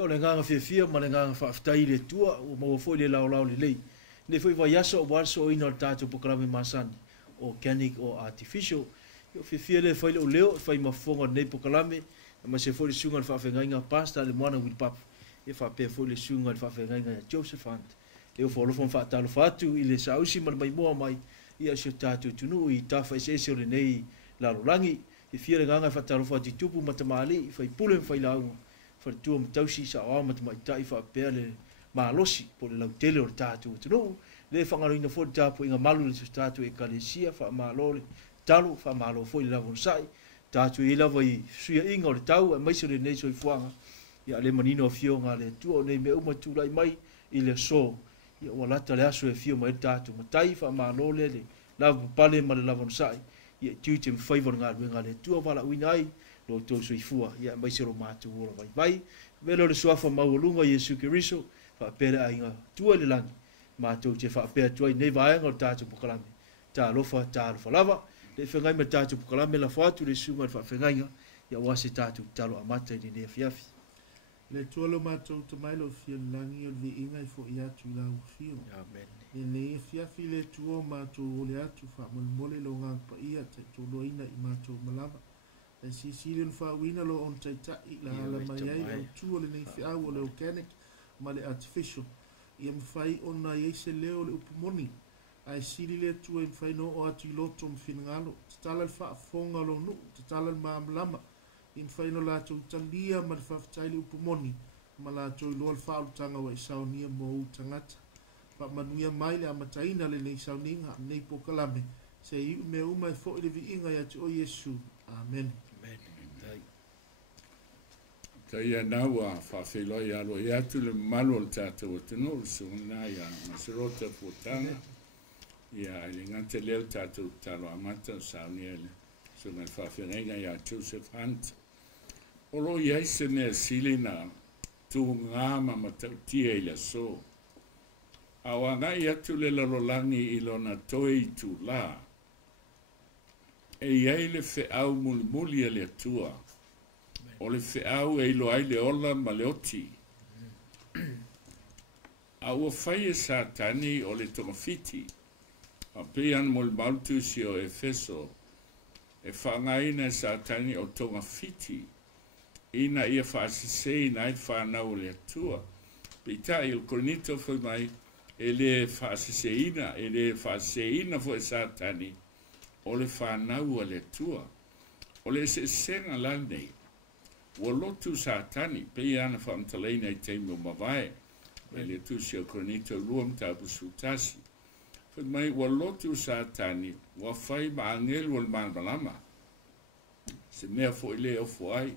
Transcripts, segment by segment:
o le nganga fia ma le nganga whaftai le tua o maua foi le lau le lei. Ne foi vai aso o warso o ina o tātou pokalame masani o organic o artificial. O fia le foi le o leo fai mafonga nei pokalame ma se foi le sunga le whawhengainga pasta le moana wilpap. E whapea foi le sunga le whawhengainga Joseph Hunt. E o wholofon whaatalo whatu i le sausi ma le mai moa mai ia se tātou tunu i tawha i se o le nei lalorangi. E fia le nganga whaatalo whati tupu matamali fai pule fai launga. Fai tua matausi sa oa matamaitai whapea le malosi po le lautele o le tātou tunu. Le whangaroina fo le tāpu inga malu le tātou e kalesia wha malo le talo wha malo fo i lavon sai. Tātou i lava i suia inga o le tau e maise le nei soi fuanga. Ia le manino a fio ngā le tua o nei me umatulai mai i le so. Ia walata le aso e fio mai tātou matai wha malo le lava pale ma le lavon sai. Ia tiutem whaivon ngā le tua wala uinai lo tau soi fua. Ia maise ro mātou ora vai vai. Velo le suafa maulunga Yesu Kiriso wha pere a inga tua le langi. Mātou te whaapea tuai nei vaenga o tātou pukalame. Tā alofa lava. Le whengai ma tātou pukalame la whātu le sunga le whaafengainga. Ia wase tātou talo amata i nea fiafi. Le tualo mātou tamailo fia langi o le ingai fo i atu i lau fio. Amen. Le nea fiafi le tuo mātou o le atu wha mole lo ngā pa ia te tolo ina i mātou malama. Le sisili le whawina lo on taitai la hala mai ai le tuo le nei fiau o le organic ma le artificial. Ia mwhai o na eise leo le upumoni. Ai siri le tua i mwhai no o atu i loto mwhinangalo. Te tala le whaafonga lo nu, te tala le maamlama. I mwhai no lato utalia ma le whaafatai le upumoni. Ma lato i loa le whaalutanga wa i saunia mo u tangata. Wha manuia mai le amataina le nei sauninga nei pokalame. Se i me uma e fo i le vi inga ya te o Yesu. Amen. Ia naua whawheloi alo i atu le malo le tātou atano le suna ia masirota puatanga ia le ngante leo tātou talo amata saunia le suna whawhenenga ia Joseph Hunt o lo iai se mea sili na tu ngama matautia i la so awa ngai atu le lalolangi i lona toe i tu la e iai le wheau muli le atua o le wheau e ilo ai le ola ma le oti. A ua whai e sātani o le tongawhiti. A pean mo le mautusi o Efeso. E whaangaina e sātani o tongawhiti. Ina ia whaasisei na i whanau le atua. Pita i o korinito whai mai e le whaasiseina, e le whaasiseina fo e sātani o le whanau a le atua. O le se senga lanei. Wa lotu satani pe ana famtaleina i teimu mavae me le tusi o kronito luam tabu sutasi fa mai wa lotu satani wa fai ma angel wal malama se mea fo ile o foi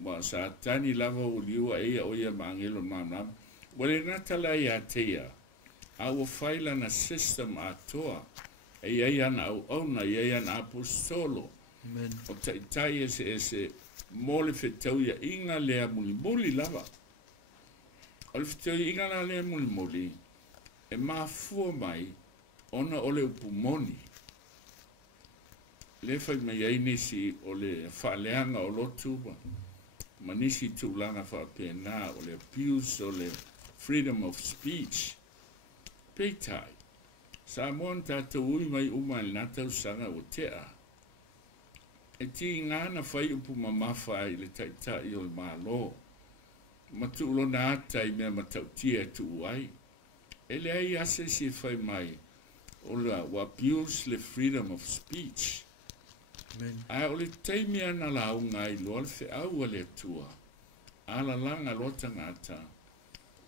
ma satani lava o liu e o ia ma angel wal malama wa le natala ia tea a wa fai la na system atoa e ia ana au ona ia ana apostolo Amen. O tai ese mole fetau ia inga lea muli lava. O le fetau inga la lea muli e mafua mai ona o le upumoni. Le fai mai ai nisi o le whaaleanga o lotu ma nisi tūlanga whaapena o le abuse o le freedom of speech. Peitai. Sa moan tātou ui mai umai natau sanga o tea. E ti ngana fai upu mamafa i le taitai o le malo. Matuulo na ata i mea matautia tu uai. E le ai ase si fai mai o le abuse le freedom of speech. Amen. A o le teimia na launga i loa le whiau le atua. A la langa lota ngata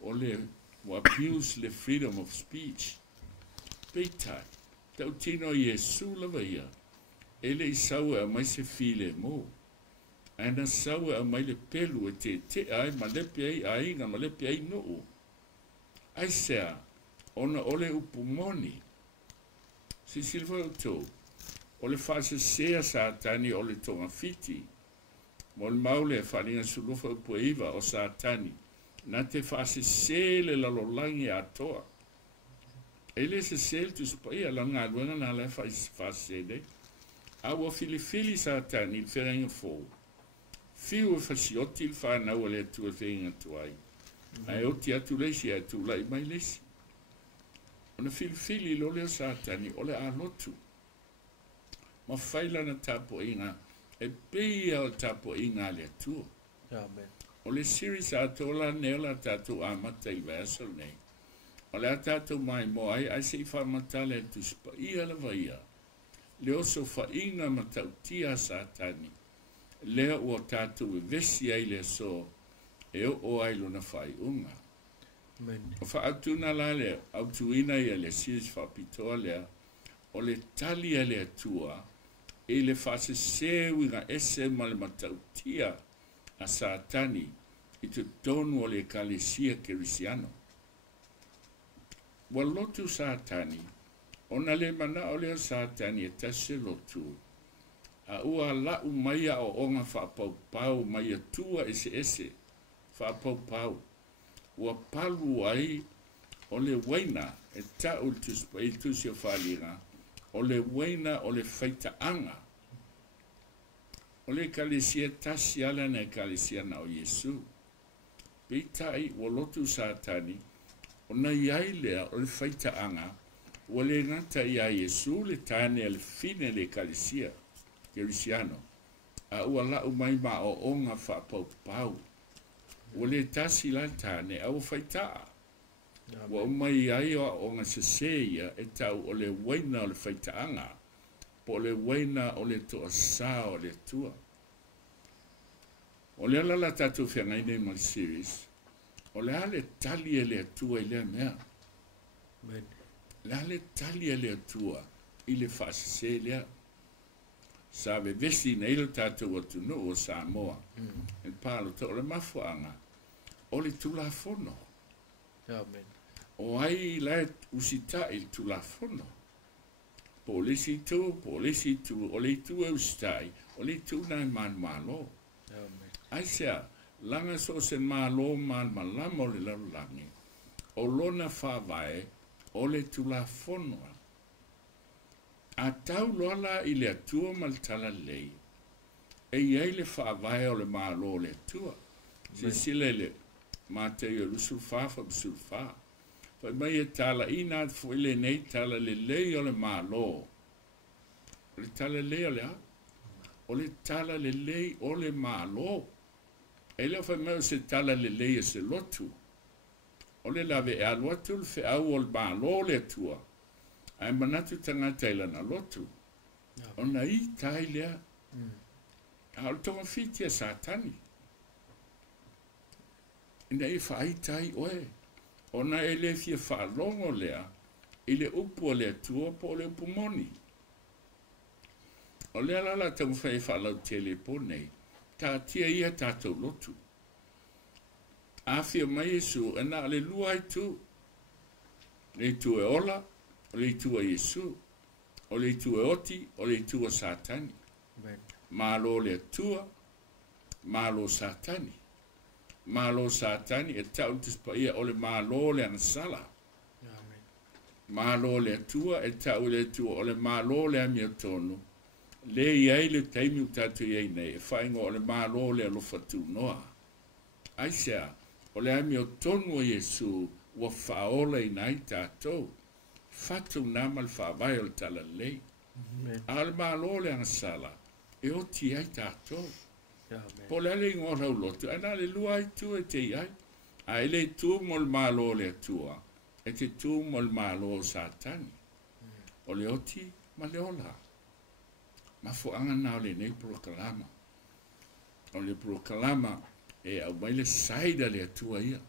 o le abuse le freedom of speech. Peitai. Tau tino Yesu lava ia. Ele i saua a mai se file mo. Ana saua a mai le pelu e te ai ma lepe ai a inga ma lepe ai noo. Ai sea, ona ole upumoni. Si silva o tō. Ole fase sea sātani ole tonga fiti. Mo le maule e whalinga sulufa upu iwa o sātani. Na te fase se le lalolangi a toa. Ele se sel tu supai ala ngā luenga na le fase de. Awa fili sātani il wherenga fō. Fiu e fasioti il whanau ale tu e whenga tuai. Ai o ti atu leisi atu lai mai leisi. Ona filifili lo leo Satani o le a lotu. Ma faila na tapo inga e peia o tapo inga le atua. Amen. O le series a tola neola tatu a mata I vessel nei. O le tatu mai mo ai se I whamatale tu spa ia la vaia. Le oso whainga matautia Satani. Lea ua tatu e vesi ai le so e o ai luna whai unga. Amen. O whaatuna la le autuina ia le series whapitoa lea o le tali a le atua e le whase sewinga ese ma le matautia a Satani I te tonu o le kalesia kerisiano. Wa lotu Satani, ona le mana o le Satani e tase lotu, a ua lau maia o onga whapau pau maia tua ese whapau pau. Ua palu ai o le waina e tau i tusi o whalinga, o le waina o le whaitaanga. O le kalesia tasi ala na kalesia na o Yesu. Peitai o lotu Satani, o na iai lea o le whaitaanga, o le ngata ia Yesu le tane al fine le kalesia, kerisiano. A ua lau mai ma o onga whapau pau. O le tasi la tane au whaitaa. Wa mai ai o onga seseia e tau o le waina o le whaitaanga, po le waina o le toa sa o le tua. O le ala la tatu whianga ine mal series, o le ale tali e le atua I le mea. Le ale tali e le atua I le whasese lea. Sa ve vesi nei lo tatu atu no o Samoa. En palo to le mafuanga, o le tula fono. Amen. O ai la usita il tula fono. Po le si tu, o le tu e ustai, o le tu na man malo. Amen. Ai sea, langa so se malo man malamo le langi. O lona whawai, o le tula fono. A tau loala I le atua maltala lei. E iei le whawai o le malo le atua. Se sile le mate I rusul whafa bisul wha. Fai mai e tala ina fuile nei tala le lei o le malo. O le tala lei o le a. O le tala le lei o le malo. E leo fai mai se tala le lei e se lotu. O le lave e aluatu le au o le malo le atua. Ai manatu tangata ila na lotu. Ona I tai lea. Au tonga fiti a Satani. Ina I whai tai oe. Ona e le fia whalongo lea. I le upu o le atua po le upu moni. O lea lala tangu whai whalau telepone. Ta tia ia tātou lotu. Awhia mai Yesu, ena le lua I tu. Le tu e ola, o le tu e Yesu. O le tu e oti, o le tu e Satani. Malo le tua, malo Satani. Malo Satani e tau tispa ia o le malo le ansala. Malo le tua e tau le tua o le malo le amiatonu. Le iai le taimi utatu iai nei, e whaingo o le malo le alofatu noa. Aisea, o le ami o tonu o Yesu, ua whaola I nai tātou. Fatu nama le whawai o le tala lei. A le malo le angasala, e o ti ai tātou. Po le ale ingo rau lotu, ana le lua I tu e te iai. A ele tu mo le malo le atua, e te tu mo le malo o Satani. O le oti, ma le ola. Ma fuanga na le nei proklama. O le proklama e au mai le saida le atua ia.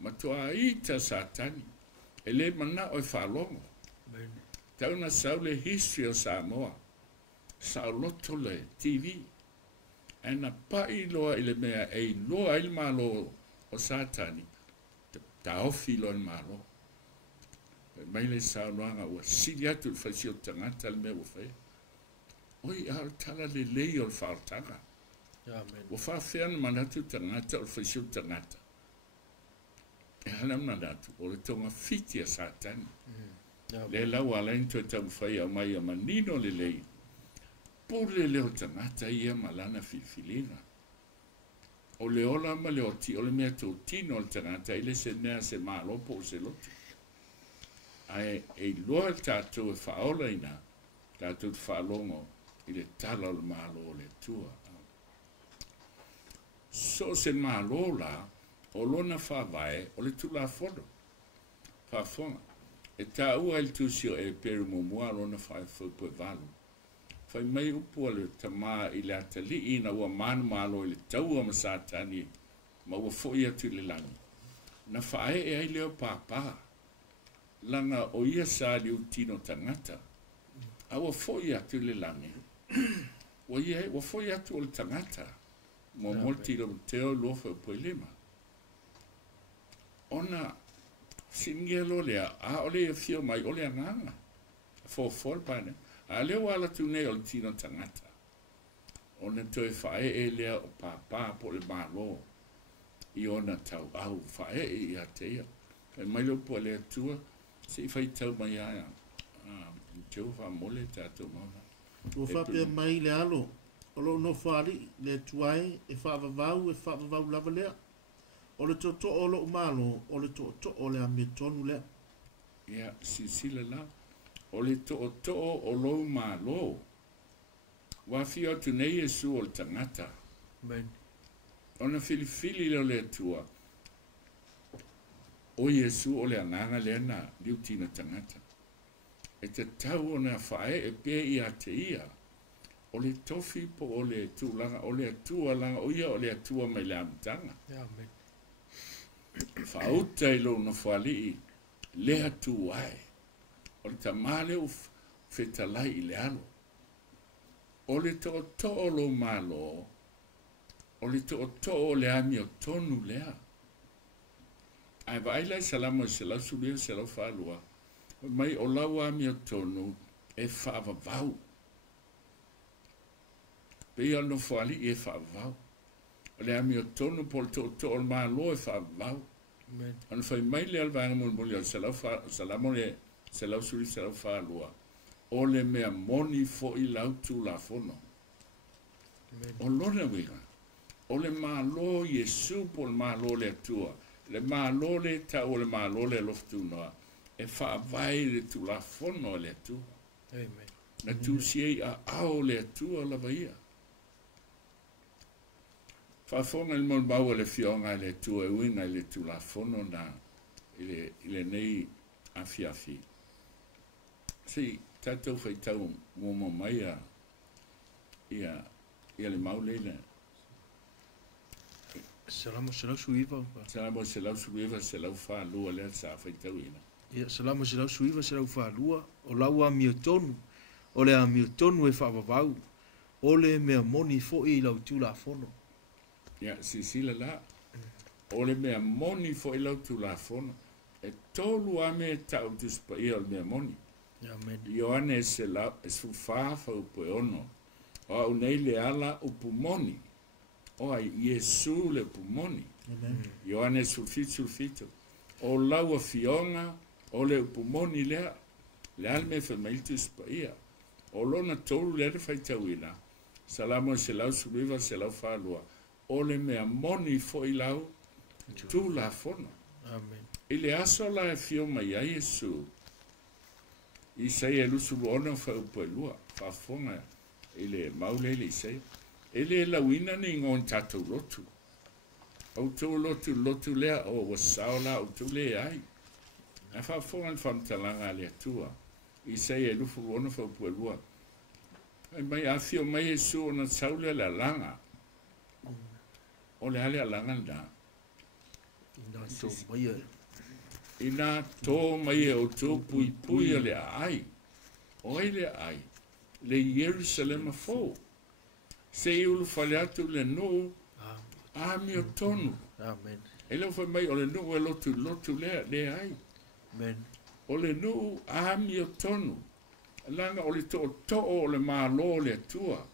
Ma toa ita Satani. E le mana o whalongo. Tau na sau le history o Samoa. Sau loto le TV. E na pai loa I le mea e loa il malo o Satani. Ta ofi loa il malo. Mai le sau loanga ua siri atu il whaisio tangata le mea wafea. Oi al tala le lei o whaotanga. Wa whawheana manatu tangata o whaisio tangata. E hanam na datu, o le tonga fiti a Satani. Le lau ala into e tau whai a mai a manino le lei. Pule leo tangata ia malana filfilina. o le ola ma le oti o le mea tō tino le tangata ile se mea se mālopo o se lotu. Ai e loa le tātou e whaola ina, tātou te whalongo i le tala o le mālo o le tua. So se mālo la, o lona whawai o le tula whono. Whawhonga. E tā ua il tūsio e peru mumua lona whai whaupu e walu. Whai mai upu le tamā i le atali ina ua manu mālo i le taua ma sātani ma ua fōi atu le langi. Na whae e ai leo pāpā. Langa o ia sā liu tino tangata. A ua fōi atu le langi. Ua fōi atu o le tangata. Mo molti lo teo lofa o poilema. Ona singelo lea, a ole e fio mai, ole anganga. Fō pane. A leo ala tu nei o le tino tangata. Ona toi whae e lea o pāpā po le mālo. I ona tau au whae e i a teia. E mai lo po lea tua, se i whai tau mai aia. Teo wha mole tātou mauna. Ua whapea mai le alo. Olo no whari le tuai e whaavavau lava lea. O le toto o lo malo, o le toto o le ametonu lea. Ia, sisila la. O le toto o lo malo. Wafi o tu nei Yesu o le tangata. Men. Ona filifili lo le tua. O Yesu o le ananga le na liutina tangata. E te tau o na whae e pe i a te ia. O le tofi po o le tūlanga, o le atua langa, o ia o le atua mai le amtanga. Ja, men. Whauta i lo na whali i le atu ai. O le tamale o whetalai i le alo. O le to o lo malo, o le to o le ami o tonu lea. Ai vaila i salamo se lau subia se lau whalua. Mai o lau ami o tonu e whaavavau. Pei ano whali e whaavavau. O le ami o tonu po le to o le malo e whaavavau. Men. Ano whai mai le alvanga muli o se lau salamo le se lau suri se lau whalua. O le mea moni fo i lau tu la fono. Men. O lona wika. O le malo Yesu po le malo le atua. Le malo le ta o le malo le loftu noa. E whaavai le tu la fono le atua. Amen. Na tu siei a ao le atua la vaia. Whaafonga il mon baua le fionga le atua e uina le tu la fono na ile nei afi. Si, tātou whai tau mōma mai ia le mauleile. Salamo se lau suiva. Salamo se lau suiva, se lau whālua lea sa whai tau ina. Ia, salamo se lau suiva, se lau whālua. O lau a mio tonu. O le a mio tonu e whaavavau. O le mea moni fo i lau tu la fono. Ia, sisila la. O le mea moni fo i lau tu la fono. E tolu a me tau tuspa ia o le mea moni. Amen. Ioane se la su fafa upo ono. O au nei le ala upu moni. O ai Yesu le pumoni. Amen. Ioane sulfito. O laua fionga o le upu moni lea. Le alme fe mailtu spaia. O lona tolu le fai tauina. Salamo se lau subiva se lau falua. O le mea moni fo i lau tu la fono. Amen. Ile aso la e fio mai a Yesu. I sei e lusu luona fa upelua, fa fonga ile maulele i sei. Ele la wina ni ngon tatou lotu. Au tau lotu lea o wasaola au tu le ai. A fa fonga famtalanga le tua. I sei e lusu luona fa upelua. Ai mai a fio mai Yesu ona saule la langa. O le ale langa da. Ina to mai. Ina tō mai e o tō pui le ai. O le ai. Le Jerusalem a fō. Se iulu whale atu le no. A mi o tonu. Amen. E leo whai mai o le no e lotu le ai. Amen. O le no a mi o tonu. Langa o le tō o le mālo le atua.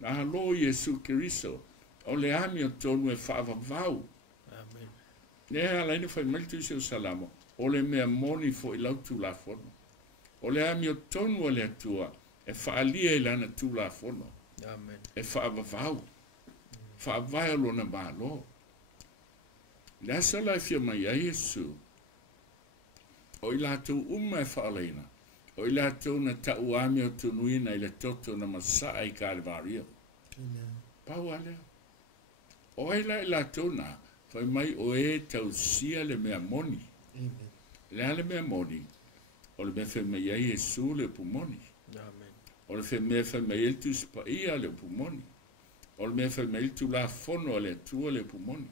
Na lo Yesu Kiriso. O le a mi o tonu e whaavavau. Amen. Nea alaini whai malitu se o salamo. O le mea moni fo i lau tu la fono. O le ami o tonu o le atua, e whaalia i lana tu la fono. Amen. E whaavavau. Whaavai o lona mālo. Lea sa lai fia mai a Yesu. O i lātou uma e whaaleina. O i lātou na tau ame o tunuina i le toto na masaa i Kalvario. Pau alea. O i lātou na, whai mai o e tau sia le mea moni. Lea le mea moni. O le mea whai a Yesu le pumoni. O le whai mai el tu spa ia le pumoni. O le mea whai mai el tu la fono le tua le pumoni.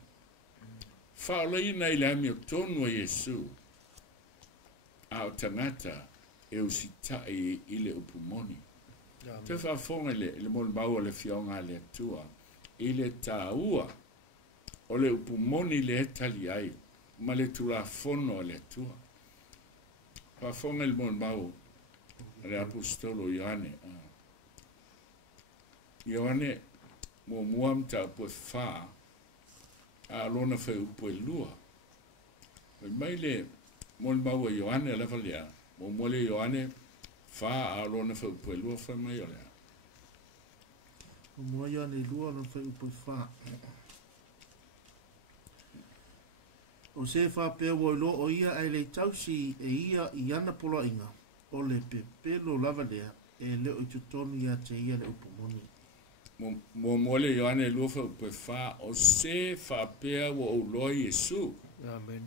Whaaleina i le ame o tonu a Yesu. A o tangata e o sitai i le upumoni. Te whaafonga le mon maua le fionga le tua. I le tāua o le upumoni le etali ai. Ma le tula fono le tua. Whaafonga le mon mau le apostolo Ioane. Ioane mo muam ta po wha a lona whai upo e lua. Mai le mon maua Ioane la valia. Mo mole Ioane fa a lona whai upo e lua whai mai o lea. Mo Ioane lua na whai upo e wha. O se wha pēr lo o ia ai le tausi e ia i ana polo inga. O le pepelo lava lea e leo i tutonu ia te ia le upumoni. Mo mole Ioane lua whai upo e wha o se wha pēr o loi Yesu. Amen.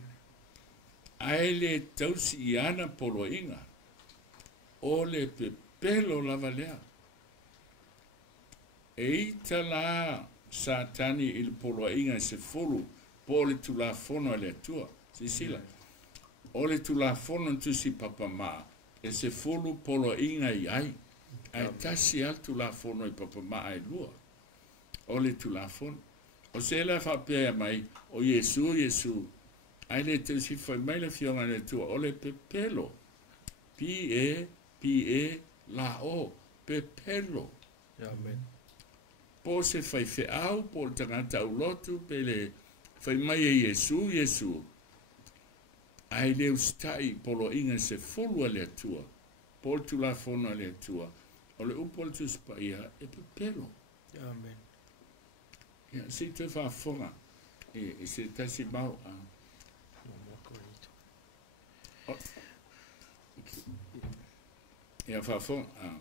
Ai le tausi i ana polo inga. O le pepelo lava lea. E ita la satani il polo inga se fulu. Po le tula fono le tua. Sisila. O le tula fono tu si papa maa. E se fulu polo inga i ai. Ai tasi al tula fono i papa maa ai lua. O le tula fono. O se la fa pia mai. O Yesu. Ai le te si fai mai le fionga le tua. O le pepelo. P-E, la o. Pepelo. Amen. Po se fai fe au. Po le tangata au lotu. Pe le fai mai e Yesu. Ai le ustai polo inga se folua le tua. Po le tula fono le tua. O le upo le tu spaia e pepelo. Amen. Ia, si te fa fonga. E se tasi mau a. Ia fa fonga a.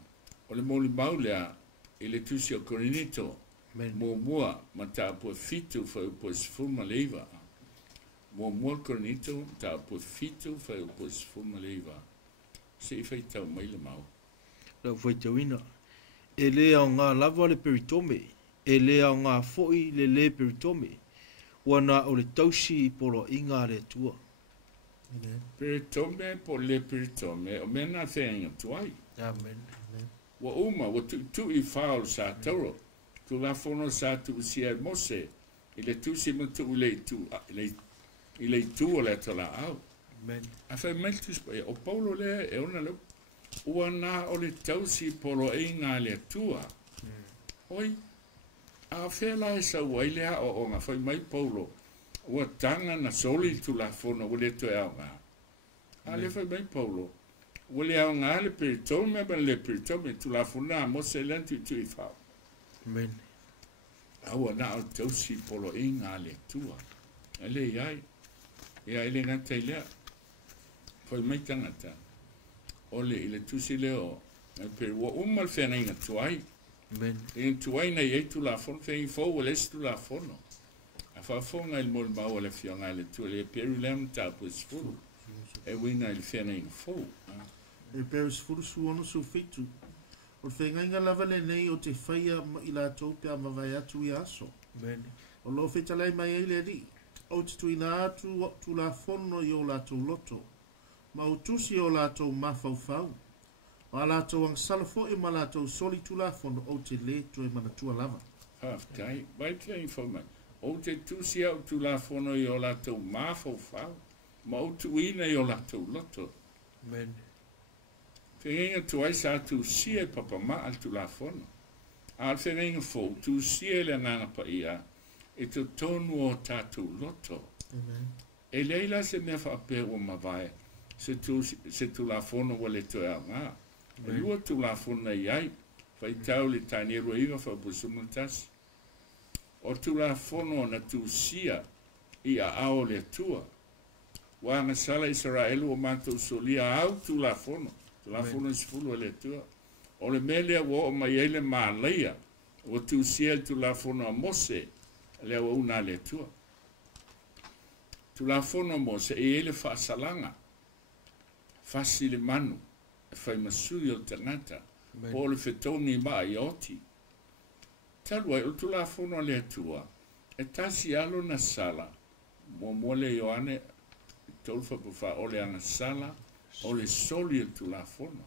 O le moli mau lea. E le tusi o korinito. Mo mua mata po fitu fa po sfuma leva. Mo mua korinito ta po fitu fa po sfuma leva. Se fai tau mai le mau. La foi tawina. E le au ngā lava le peritome. E le au ngā foi le peritome. Wana o le tausi i polo inga le tua. Peritome po le peritome. O mena whenga tuai. Amen. Wa uma, wa tu i whao sa tauro. Tu la fono sa tu sia mose. I le tu si matu i le tu o le tala au. Amen. A fai meltus pa o Paulo le e ona le ua na o le tausi polo e ngā le tua. Oi, a whela e sa wai lea o onga fai mai Paulo. Ua tanga na soli tu la fono o le tu e au ngā. A le fai mai Paulo. Ua le au ngā le peritome ban le peritome tu la fono a mose lentu tu i whao. Amen. Aua na o tausi polo e ngā le tua. Ale iai. Ia ele ngata i lea. Fai mai tangata. Ole ile tusi leo. Pe ua umal whenga inga tuai. Amen. Inga tuai na iei tu la fono. Whengi fau o les tu la fono. A whafonga il mol mau le fionga le tua. Le peru lem tapu esfuru. E winga il whenga inga fau. E peru esfuru suono su fitu. O whenga inga lava le nei o te whaia i la tōpia mawai atu i aso. Amen. O lo whetalai mai e le ri. O te tuina atu tu la fono i o la tō loto. Ma o tusi o la tō mawhauwhau. O la tō ang salafo i ma la tō soli tu la fono o te le tu e mana tua lava. Tai, vai te inga fau mai. O te tusi au tu la fono i o la tau mawhauwhau. Ma o tu ina i o la tau loto. Amen. Whenga tuai sa tu sia papa ma al tu la fono. Al whenga fau tu sia le nana pa ia. E tu tonu o tatu loto. Amen. E leila se mea whape o mawai. Se tu la fono wale to e ngā. E lua tu la fono iai. Whai tau le tani rua iwa wha pusumutas. o tulafono na tusia i a ao le tua. Wa nga sala Israel o mātou solia au tulafono. Tulafono isfulu le tua. O le mele o mai ele māleia o tusia tulafono a Mose le o una le tua. Tulafono Mose e ele whaasalanga. Fasi le manu. E whai masui o tangata. Po le whetoni maa i oti. Talua o tulafono le tua. E tasi alo na sala. Mo mole Ioane. Tolfa pufa o le ana sala. O le soli o tulafono.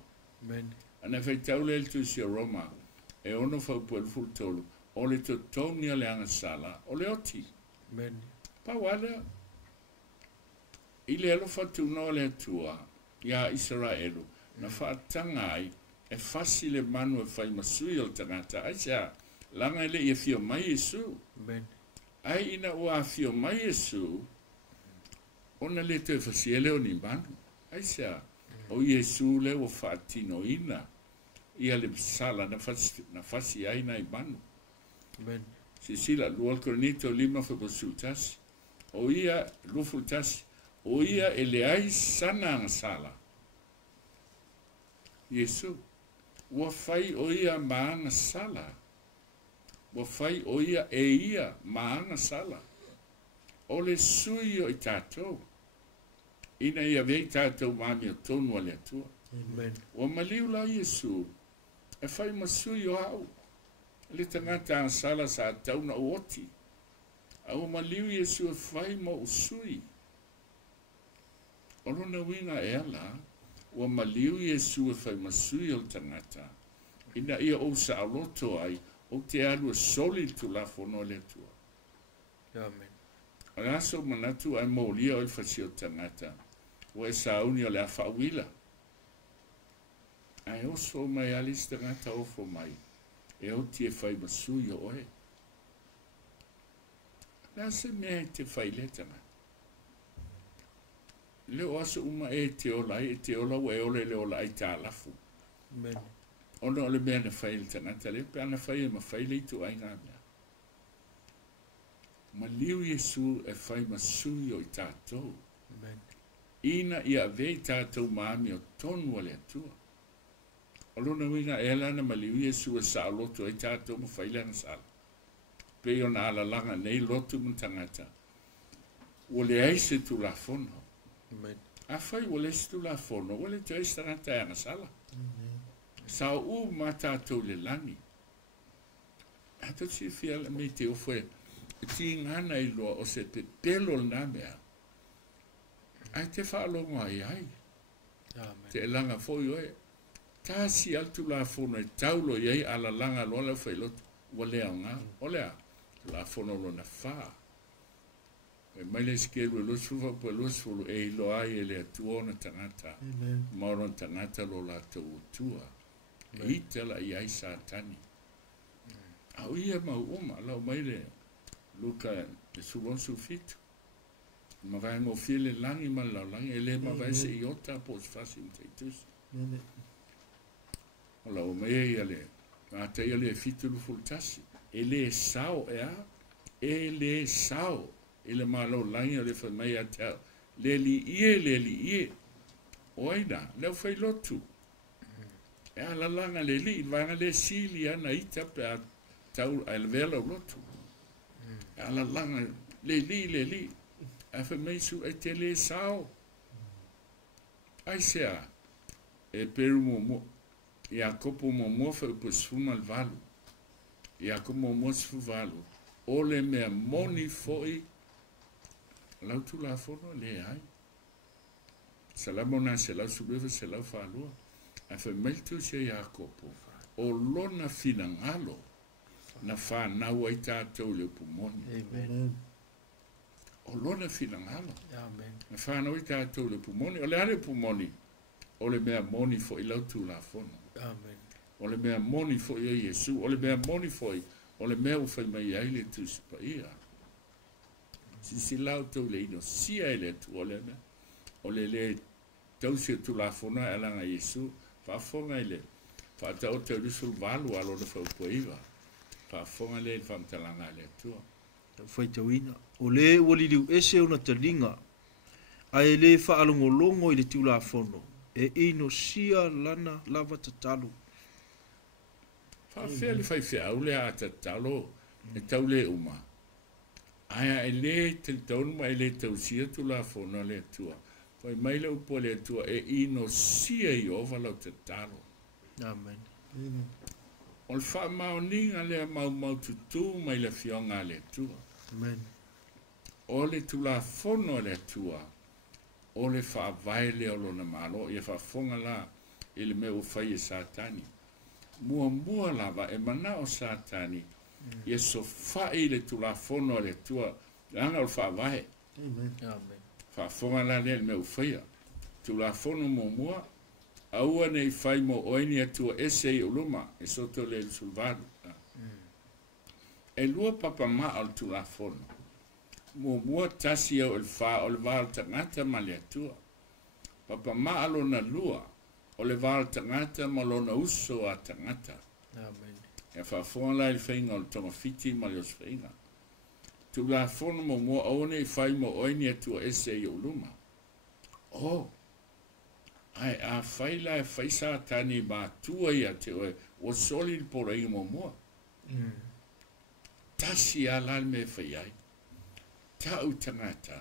Ana whai taule el tu si Roma. E ono whau puel ful tolu. O le totoni le ana sala. O le oti. Pa wale. Ile alo fatuna le tua. Ia Israelu. Na whaatanga ai. E fasi le manu e whai masui o tangata. Aisa. Langa ele ia fio mai Yesu. Ai ina ua fio mai Yesu. Ona le te fasiele o ni manu. Aisa. O Yesu le o fatino ina. Ia le sala na fasi aina i manu. Sisila, lual koronito lima whakosutasi. O ia lufutasi. O ia ele ai sana ang sala. Yesu. Ua fai o ia maanga sala. Ua fai o ia e ia maanga sala. O le sui o i tātou. Ina ia vei tātou mami o tonu ale atua. Ua maliu la Yesu. E fai masui o au. Le tangata ang sala sa tauna o oti. Ua maliu Yesu e fai mo usui. O lona winga e ala. Ua maliu Yesu e fai masui o tangata. Ina ia o sa aloto ai. O te alu soli tu la fono le tua. Amen. Alaso manatu ai maulia o il fasio tangata. O e sauni o le afawila. Ai oso mai alis tangata ofo mai. E o te fai masui o e. Nase mea te fai le tangata. Leo aso uma e te ola wa e ole le ola ai ta lafu. Amen. Ono ole mea na fai le tangata le pe ana fai e ma fai le itu ai ngā mea. Ma liu Yesu e fai masui o i tātou. Amen. Ina ia vei tātou maami o tonu ale atua. O lona winga e lana ma liu Yesu e sa loto i tātou ma fai le sala. Pe o na ala langa nei lotu mun tangata. O le aise tu la fono. Amen. A fai o le stu la fono, o le te aise tangata e ana sala. Sa u ma tātou le lani. Ato si fia me te ofoe. Ti ngana i loa o se pe pelo na mea. Ai te whaalongo ai ai. Amen. Te langa foi oe. Tāsi altu la fono e taulo iei ala langa loa la whailotu. Wa lea ngā. O lea. La fono lo na wha. E maile skelu e losfufa po e losfulu e ilo ai e lea tuona tangata. Mauron tangata lo la tau tua. E itala i ai sa tani. Au ia mau uma. Lau maile. Luka e sulonsu fitu. Ma vai mo file langi ma lau langi. E le ma vai se iota po sfasi mtaitus. O lau mea ia le. Ma te ia le fitu lufultasi. E le sao e a. E le sao. E le ma lau langi o le fa mai a tau. Le li ie. O aina. Leu fai lotu. E a la langa le li. Vanga le sili ana ita pe a tau a le vela o lotu. Ala langa le li a fa meisu e te le sao ai sea e peru mo ia kopo mo fa po sfuma al valu ia como mo sfu valu o le me moni foi la tu la fono le ai salamona se la subeva se la falu a fa meltu se ia kopo o lona finangalo na fa na wai tātou le pumoni. Amen. O lona finangalo. Amen. Na fa na wai tātou le pumoni. O le ale pumoni. O le mea moni fo i lautu la fono. Amen. O le mea moni fo i Yesu. O le mea moni fo i. O le mea ufai mai aile tu sipa ia. Si lautu le ino sia ele tu o le mea. O le tausia tu la fono e langa Yesu. Fa fonga ele. Fa tau te risul valu alo na fa upoiva. Whaafonga le whamtalanga le tua. Fai tawina. O le wali liu ese una talinga. Ai le whaalongolongo i le tula fono. E ino sia lana lava tatalu. Whaafea le whai au le a tatalo e tau le uma. Aia e le te taunu mai le tau sia tula fono le tua. Whai mai le upo le tua e ino sia i ova lau tatalo. Amen. O le wha maoninga le mau tutu mai le fionga le tua. Amen. O le tula fono le tua. O le wha vai le olo na malo. Ia wha fonga la i le meo whai e satani. Mua lava e mana o satani. Ia so whai le tula fono le tua. Anga o le wha vai. Amen. Amen. Wha fonga la le meo whai. Tula fono mua. Aua nei whai mo oini atua ese i uluma, e soto le sulvaru. E lua papa maa al tula fono. Mua tasi au el wha o le wāl tangata ma le atua. Papa maa alo na lua, o le wāl tangata ma lo na uso a tangata. Amen. E wha la il whainga o le tonga fiti ma le os whainga. Tula fono mua au nei whai mo oini atua ese i uluma. Oh! Ai a faila e faisa tani ba tua ia te oe o soli pora i mo. Tasi ala me fai ai. Tau tangata.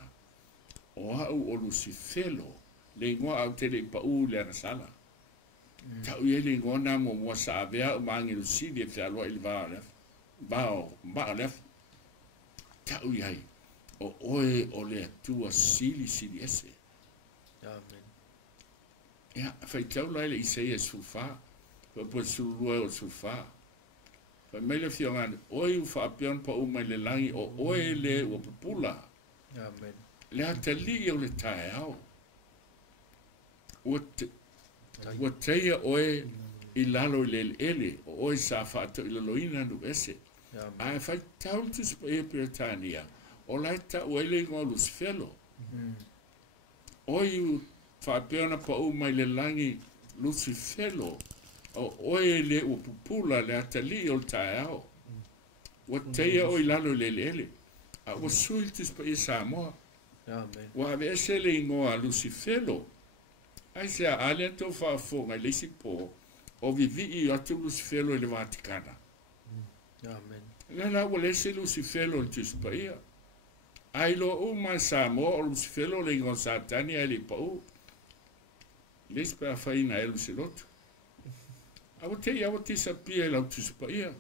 O au o Lucifelo. Le ngoa au te le pa u le anasala. Tau ie le ngoa na mo sa avea o mangi Lucidi e fia loa ili vaa lef. Ba lef. Tau iai. O oe o le atua sili ese. Amen. Ja, fai tau lai le Isaia sufa, fa po sulua o sufa. Fa mele fiongan, oi u fa apion pa umai le langi o oe le ua pupula. Amen. Le hata li o le tae au. Ua teia oe i lalo le ele, o oe sa fa ato i laloina nu ese. Ai fai tau tus pa e Britania, o lai ta uele ngā Lucifelo. Oi u whapeona pa o mai le langi Lucifelo o oe le o pupula le atali o le tae au. Wa teia o i lalo le ele. A wa suiltis pa i Samoa. Amen. Wa ave ese le ingoa Lucifelo. Ai se a ale to whaafonga le si po o vivi i atu Lucifelo i le Vaticana. Amen. Lala wa le se Lucifelo le tus pa ia. Ai lo o mai Samoa o Lucifelo le ingoa satani ai le pa o. Lespa faina e lusilotu. Awa te sapia e lau tuspa ia.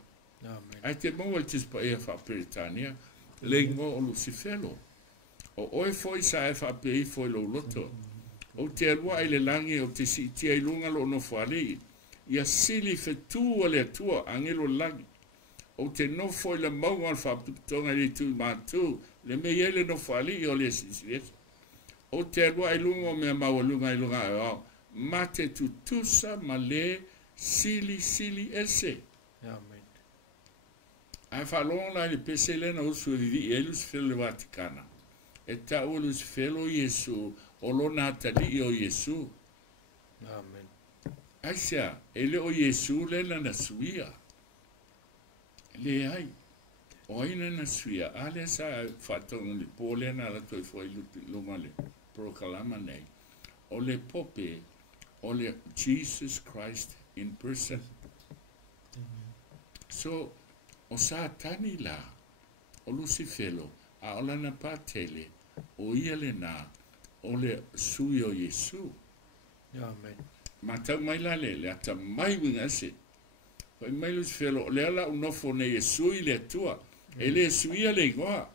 Amen. Ai te maua tuspa ia wha Britania. Le ingo o Lucifelo. O oe foi sa e wha pei foi lo loto. O te alua i le langi o te si tia i lunga lo no whalei. Ia sili fetua le atua angelo langi. O te no foi le maunga wha putonga le tu mātu. Le me ele no whalei o le sisiesa. O te alua i lunga o mea maua lunga i lunga e au. Mate tutusa male sili ese. Amen. Ai whalonga lai le pese lena usu vivi e Lucifelo le Vaticana. E ta o Lucifelo Yesu o lona atali o Yesu. Amen. Ai sea, ele o Yesu lena na suia. Le ai. O ina na suia. Ale sa whatonga li po lena la toi foi lunga le prokalama nei. O le pope o le Jesus Christ in person. So, o satani la, o Lucifelo, a o lana patele, o ia le na, o le sui o Yesu. Amen. Ma tau mai la le ata mai winga se. Pai mai Lucifelo, le ala unofo ne Yesu i le atua, e le sui le ingoa.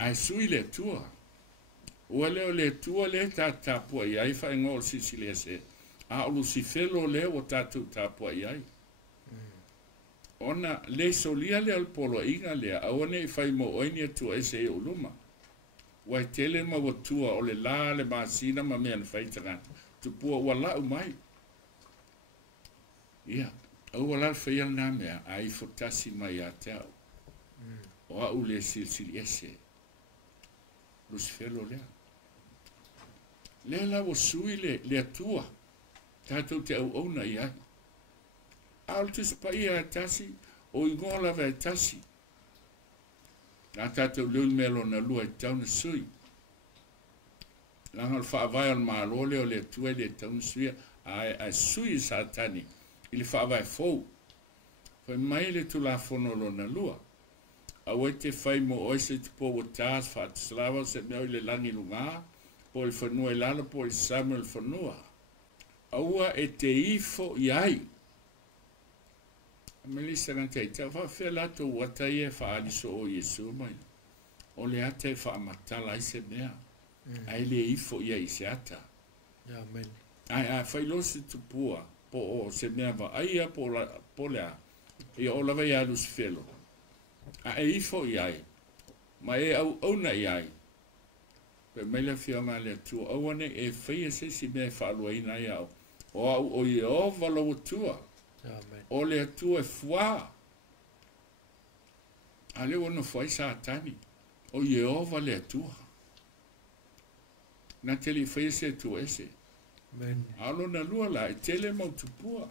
Ai sui le atua. Ua leo le tua le tātāpua i ai whae ngō sisile se. A o Lucifelo leo o tātou tāpua i ai. Ona le solia le alpolo inga lea, a one i whae mo oini atua ese e uluma. Wai tele ma watua o le la le maasina ma mea na whaitanga. Tupua ua lau mai. Ia, au wala whaia nā mea, a i fotasi mai a teau. O au le silsili ese. Lucifelo lea. Le la o sui le atua. Tātou te au auna i ai. Altus pa ia tasi o ingoa lava e tasi. Nā tātou leo mea lona lua e tauna sui. Langa le whaavai al maalole o le atua le tauna suia a sui sa tani. I le whaavai fau. Whai mai le tula fono lona lua. A wete whai mo oise tupo o tās whaataslawa se mea le langi lunga. Po le whanua i lala po le Samuel whanua. Aua e te ifo i ai. Melissa ngantai te whawhia lato watai e whaaliso o Yesu mai. O le ate e whaamatala i se mea. Ai le ifo ia i se ata. Amen. Ai whailosi tupua po o se mea wa aia po lea. I o lawa i alus whelo. A e ifo i ai. Ma e au auna i ai. Pe meila whia ngā lea tua. Awane e whaia se si mea whaalua ina i au. O au o i o walawa tua. Amen. O le atua e fua. A le wana fuai sa tani. O Yehova le atua. Na tele fai se tu ese. Amen. Alo na lua la, e tele mau tupua.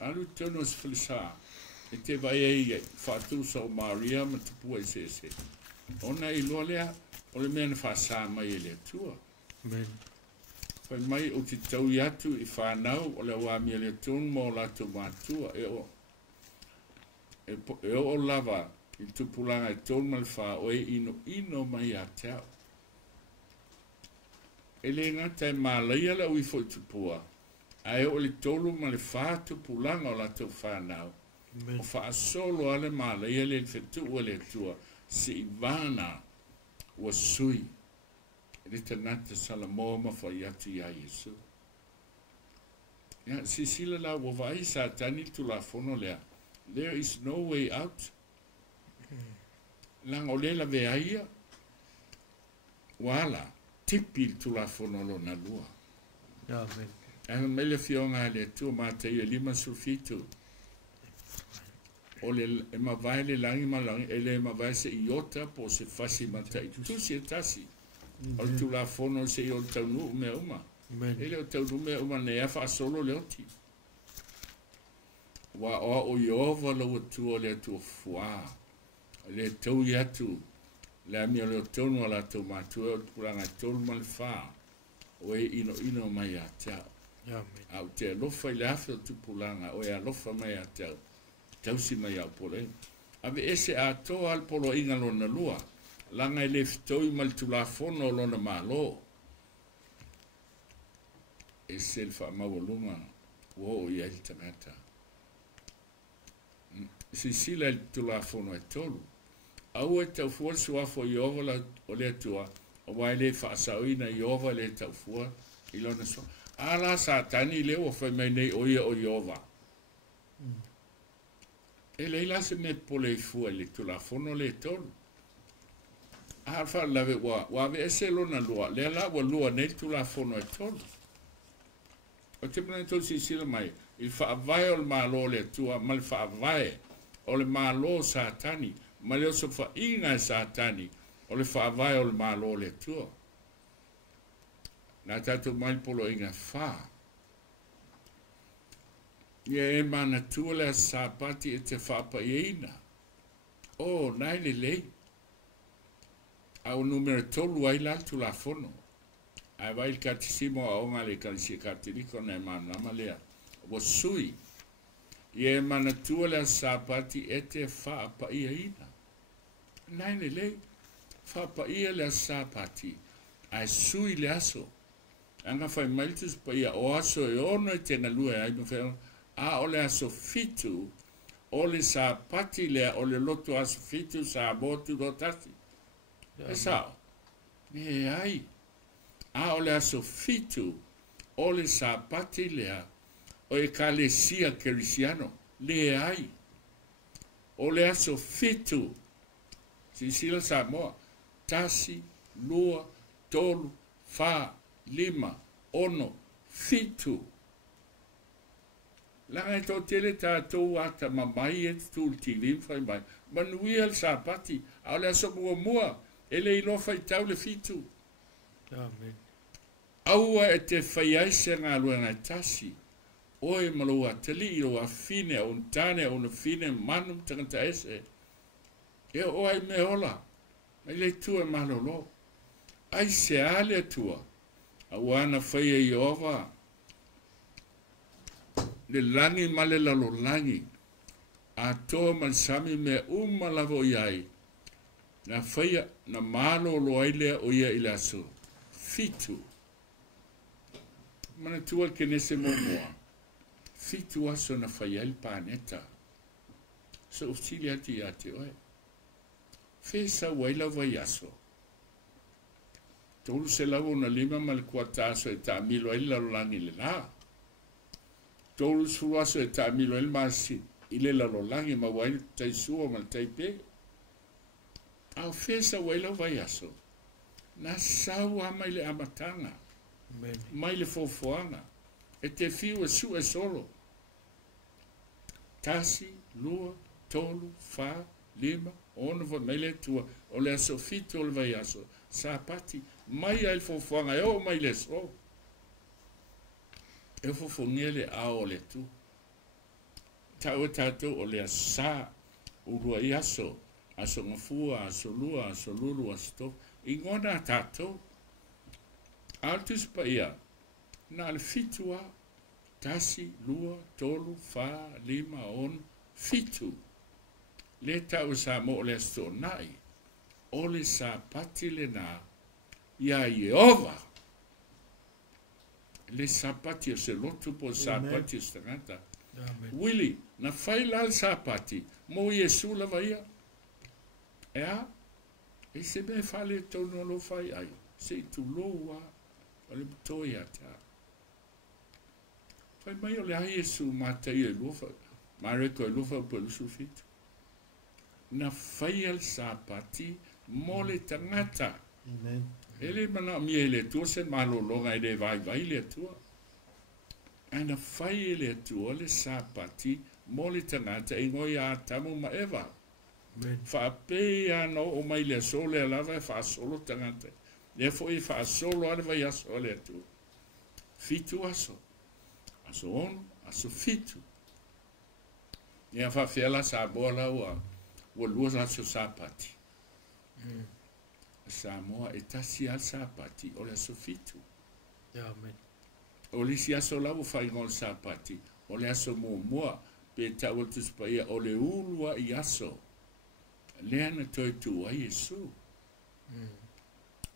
Alu tono se falisa. E te vai e fatu sa o Maria ma tupua e se se. Ona i lua lea, o le mea na fasa mai e le atua. Amen. Fai mai o te tau iatu i whanau o le wāmia le tonu mo lato mātua e o lava i tupulanga e tonu ma le wha o e ino mai a tau. E le ngata e mālaia la ui fo i tupua a e o le tolu ma le wha tupulanga o lato whanau o wha solo ale mālaia le whetu o le tua si i vana ua sui. Le tangata Salamoa ma whai atu ia Yesu. Ia, sisila la wawai sa tani tu la fono lea. There is no way out. Lang o lela ve aia. Wala, tipil tu la fono lo na lua. Amen. Anga mele fionga le tu mata ia lima sufitu. O le e ma vai le langi ma langi, e le ma vai se iota po se fasi mata i tu se tasi. O tu la fono se o tau nu me uma. Ele o tau nu me uma ne a fa solo le oti. Wa o Yehova lo tu o le tu fua. Le tau yatu. Le mi le tau no la tu ma tu o puranga tau mal fa. O e ino mai a tau. Amen. Au te lo fa le afa tu pulanga o e lo fa mai a tau. Tau si mai a pole. Ave ese a to al polo inga lo na lua. Langa i le fitoi mal tu la fono lona malo. E se le wha mawalunga wo i ai tangata. Si sila i tu la fono e tolu. Au e tau fua suafo i ovala o le atua. O wai le wha asauina i ova le tau fua i lona so. Ala sa tani leo whai mai nei o ia o i ova. E leila se me pole i fua le tu la fono le tolu. Alfa lave wa ve ese lona lua le la wa lua nei tu la fono e tolu. O te mena tolu si sila mai il fa vai o malo le tua mal fa vai o le malo satani ma le so fa inga satani o le fa vai o malo le tua. Na tatu mai polo inga fa. Ye mana tu le sapati e te fa pa ina. Oh nai le lei. Au numero tolu ai la tu la fono. Ai vai il catisimo a onga le calisi cattolico ne manama lea. Wo sui. Ie manatua le sapati e te fa pa ia ina. Nai le lei. Fa pa ia le sapati. Ai sui le aso. Anga fai maltus pa ia o aso e ono e te nalue ai no feo. A o le aso fitu. O le sapati le o le loto aso fitu sa botu do tasi. E sao? Me ai. A o le aso fitu, o le sapati lea, o e kalesia kerisiano, le ai. O le aso fitu, si sila sa moa, tasi, lua, tolu, fa, lima, ono, fitu. Langa e tō tele tā tō ata mamai e tū tilim fai mai. Manuia le sapati, a o le aso mua. Ele i lofa i tau le fitu. Amen. Aua e te whaiaise ngā luenga tasi. oe malo atali o a fine o ntane o na fine manum tangata ese. E o ai me ola. Mai le tua malolo. Ai se ale tua. A wana whaia i ova. Le langi male lalo langi. A toa man sami me umalavo iai. Na whaia na malo lo ailea o ia ila so. Fitu. Mana tua ke nese momoa. Fitu aso na whaia il paneta. So ufsili ati ate oe. Fesa waila vai aso. Tolu se lavo na lima mal kuata aso e ta milo ila langi le la. Tolu suru aso e ta milo il masi. Ile la langi ma wai tai sua mal tai pe. Au fesa waila vai aso. Na sawa mai le amatanga. Mai le fofoanga. E te fiu e su e solo. Tasi, lua, tolu, fa, lima, ono va mai le tua. O le aso fito o le vai aso. Sa pati, mai ai fofoanga e o mai le so. E fofongia le ao le tu. Tau e tatou o le asa urua i aso. Aso ngafua, aso lua, aso lulu, aso tofu. Ingona tatou. Altus pa ia. Na le fitua. Tasi, lua, tolu, fa, lima, on. Fitu. Le tau sa mo le asto nai. O le sa pati le na. Ia Yehova. Le sa pati o se lotu po sa pati o stangata. Willi, na fai lal sa pati. Mo Yesu la vaia. Ea. E se me fale tono lo fai ai. Se tu loa. O le toi ata. Fai mai o le ai Yesu matai e lufa. Mareko e lufa po le sufitu. Na fai al sa pati. Mo le tangata. Amen. Ele mana mi le tua se malo longa ele vai le tua. Ana fai le tua le sapati mo le tangata e ngoi a tamu ma eva. Fa pe ano o mai le sole ala vai fa solo tangata. Le foi fa solo ala vai aso le tua. Fitu aso. Aso ono, aso fitu. Ia fa fiela sa bola o lua aso sapati. Samoa e tasi al sapati o le sofitu. Amen. O le si aso lawo fai ngol sapati. O le aso mua pe tau tus paia o le ulua i aso. Le ana toi tu a Yesu.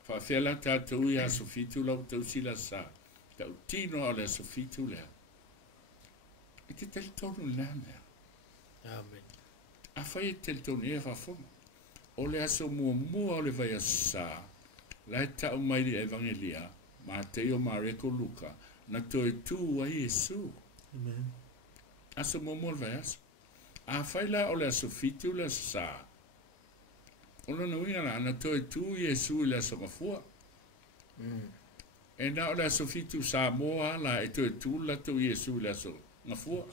Fa fela tatu i aso fitu lau tau sila sa. Tau tino o le sofitu lea. E te tel tonu lea mea. Amen. A fai tel tonu e fa foma. O le aso mua o le vai asa. Lai tau mai li evangelia. Ma te o Mareko Luka. Na toi tu a Yesu. Amen. Aso mua le vai aso. A fai la o le aso fitu le sa. O le nuinga la. Na toi tu Yesu le aso mafua. E na o le aso fitu sa moa la. E toi tu la tu Yesu le aso mafua.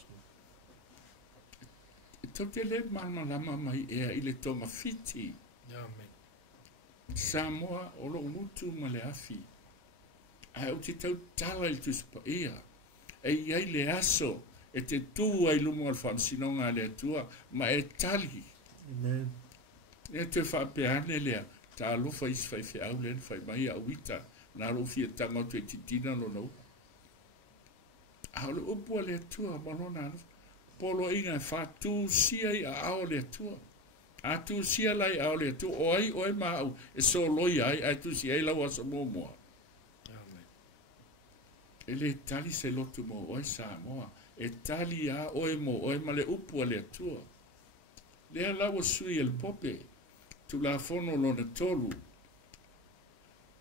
Tau te le mana lama mai ea i le tonga fiti. Amen. Samoa o lo mutu ma le afi. Ai o te tau tala i tuspa ea. E iai le aso e te tua i lumo al whamsinonga le tua ma e tali. Amen. E te whapeane lea ta alofa is fai fe au len fai mai a wita na rofi e tanga tu e titina lo no. A le upua le tua malona alofa. Polo inga fatu sia i a ao le tua. A tu sia lai ao le tua. Oi mau. E so loi ai tu sia i lau asa moa. Amen. E le tali se lotu mo oi sa moa. E tali a oi mo oi ma le upua le tua. Lea lau sui el pope. Tu la fono lo na tolu.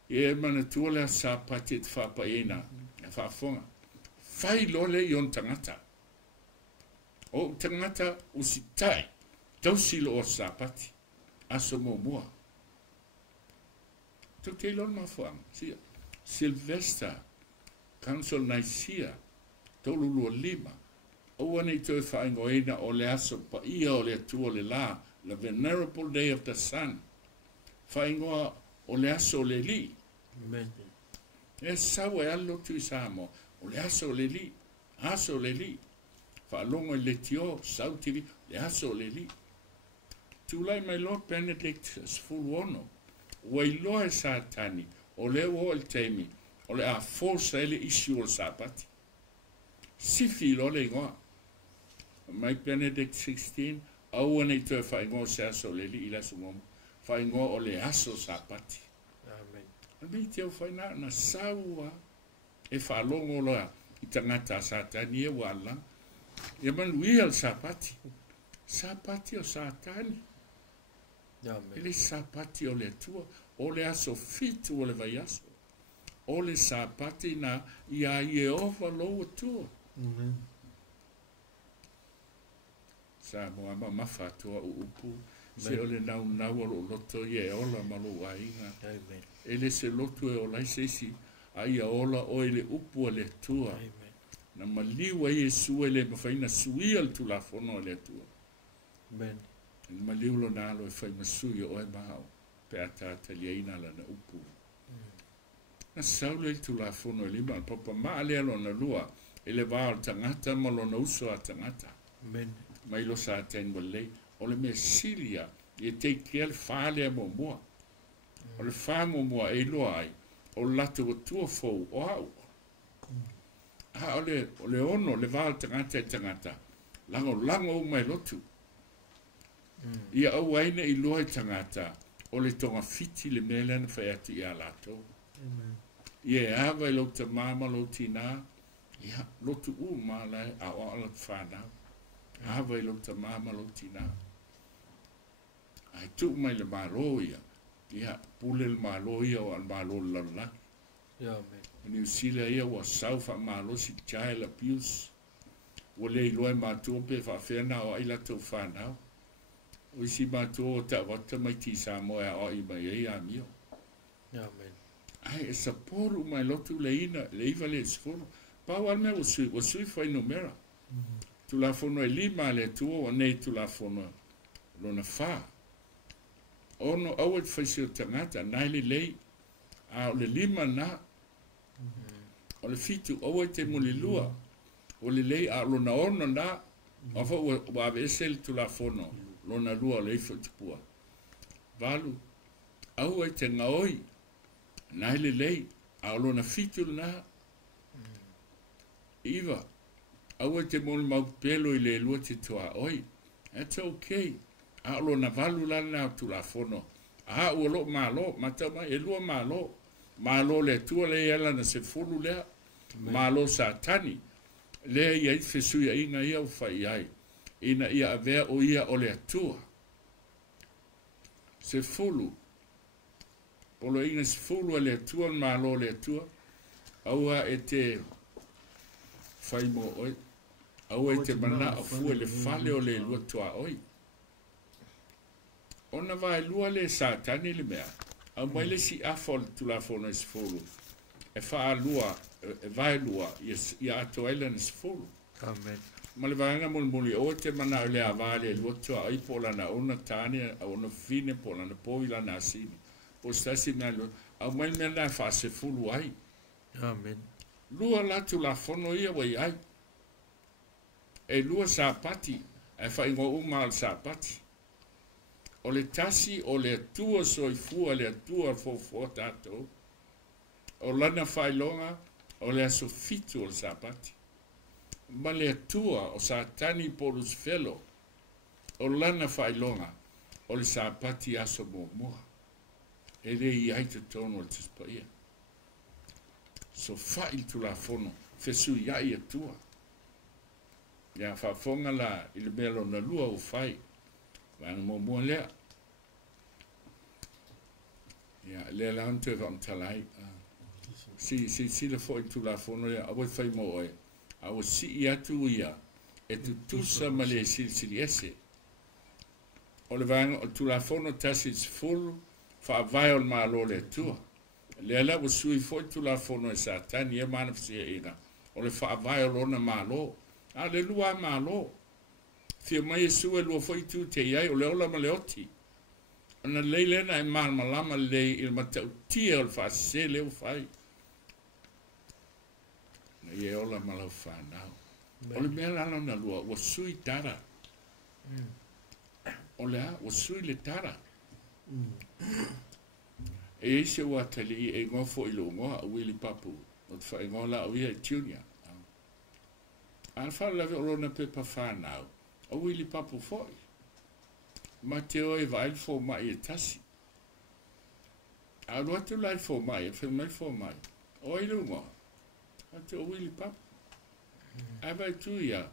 E mana tua lea sa pati et whapa ena. E whafonga. Fai lole i on tangata. O tangata usitai, tau silo o sapati, aso mua. Tau te ilon mafuang, sia. Sylvester, Council Nicaea, tau lulua 5. O ane toi whaingoina o le aso pa ia o le atua le la, the Venerable Day of the Sun. Whaingoa o le aso le li. Amen. E sawa e alo tu i Samo, o le aso le li. aso le li. Whaalonga le tio, sau tiri, le aso le li. Tūlai mai Lord Benedict Sfuluono, wai loa e Satani, o le o el teimi, o le a forsa ele isi o sapati. Sifi lo le ingoa. Mai Benedict 16, au ane tue whaingoa se aso le li ila sumomo, whaingoa o le aso sapati. Amen. Albi te o whaina na saua e whaalongo loa i tangata Satani e wala. Ia manuia al sapati. Sapati o Satani. Amen. Ele sapati o le tua, o le aso fitu o le vai aso. O le sapati na ia Iehova lo tua. Amen. Sa moa mafa tua upu. Se o le nau o lo loto ie ola malo wainga. Amen. Ele se loto e o laisesi a ia ola o ele upu o le tua. Amen. Na maliwa Yesu ele mawhaina sui al tu la fono o le tua. Amen. Maliu lo nalo e whai masui o e mahao. Pe ata taliaina la na upu. Na saule il tu la fono e lima. Papa maa lea lo na lua. Ele waa al tangata ma lo na uso a tangata. Amen. Mai lo sa ten walei. O le me siria. E te kia le wha lea mo mua. O le wha mo mua e loa ai. O lato o tua fau o au. Ha o le ono le waa al tangata e tangata. Lango o mai lotu. Ia au aina i loa i tangata o le tonga fiti le mele na whai atu i a lato. Ia e awa i lau ta mama lau tina, ia lotu u malai a o ala whanau. Awa i lau ta mama lau tina. Ai tu mai le malo ia pule le malo ia o al malo lalaki. Amen. Ni usila ia wa saufa malo si child abuse. Wale i loa i matua pe whawhena o ai lato whanau. O isi mātua o ta wata mai ti sa moe o i mai ei a mio. Amen. Ai, e saporu mai lotu le ina, le iwa le sifuru. Pau alme o sui whai numera. Tu la fono e lima le tua o nei tu la fono lona wha. Ono au e whaisi o tangata, nai le lei, a o le lima na, o le fitu, au e te muli lua, o le lei a lona ono na, o wa ave esel tu la fono. Lona lua le ifo tupua. Valu, au ai te ngaoi, nai le lei, a lona fitu na. Iwa, au ai te moli mau pelo i le lua te toa oi. That's okay. A lona valu lana tu la fono. A ua lo malo, matama e lua malo. Malo le tua le ela na se fulu lea. Malo Satani. Lea ia i fesuia inga ia u fai ai. Ina ia avea o ia o le atua. Se fulu. Polo ina se fulu a le atua, malo le atua. Aua e te whaimo oi. Aua e te mana a fua le fale o le lua toa oi. Ona vai lua le Satani le mea. Au mai le si afol tu la fono e se fulu. E faa lua, e vai lua, ia ato aila ne se fulu. Amen. Ma le vaenga muli o te mana o le avale e luoto a i po lana ona tane a ona fine po lana po i lana asini. Po stasi mea lo, au mai mea na fa se fulu ai. Amen. Lua latu la fono ia wai ai. E lua sapati, e fa ingo uma al sapati. O le tasi o le atua soifua le atua fofo tato. O lana failonga o le aso fitu o le sapati. Ma le atua o Satani polus felo o lana whailonga o le sapati aso moa. E le i aita tono o tispaia. So whail tu la fono, fesu iai atua. Ia whafonga la i le melo na lua o whai. Vana moa lea. Ia le la anto e vamtalai. Si le fo i tu la fono lea, awai whai mo oe. Awa si i atu ia, e tu tusa ma le sili ese. O le vanga, o tu la fono tasi is full, fa vai o ma lo le tua. Le ala wa sui foi tu la fono e Satani e mana fsia ina. O le fa vai o lona ma lo. A le lua ma lo. Fia mai e sue lua foi tu te iai o le ola ma le oti. Ana leilena e malama le il matau tia o le fa se le o fai. Na ye ola malau whanau. O le mea lalo na lua, wa sui tara. O le a, wa sui le tara. E eise wa tali e ngofo ilo ngoa a wili papu. O te whae ngola o ia e tiunia. An whalave o rona pepa whanau. O wili papu foi. Ma te oe vail fo mai e tasi. A roa te lai fo mai, e whi mai fo mai. O ilo ngoa. A te o wili papu. A vai tu ia.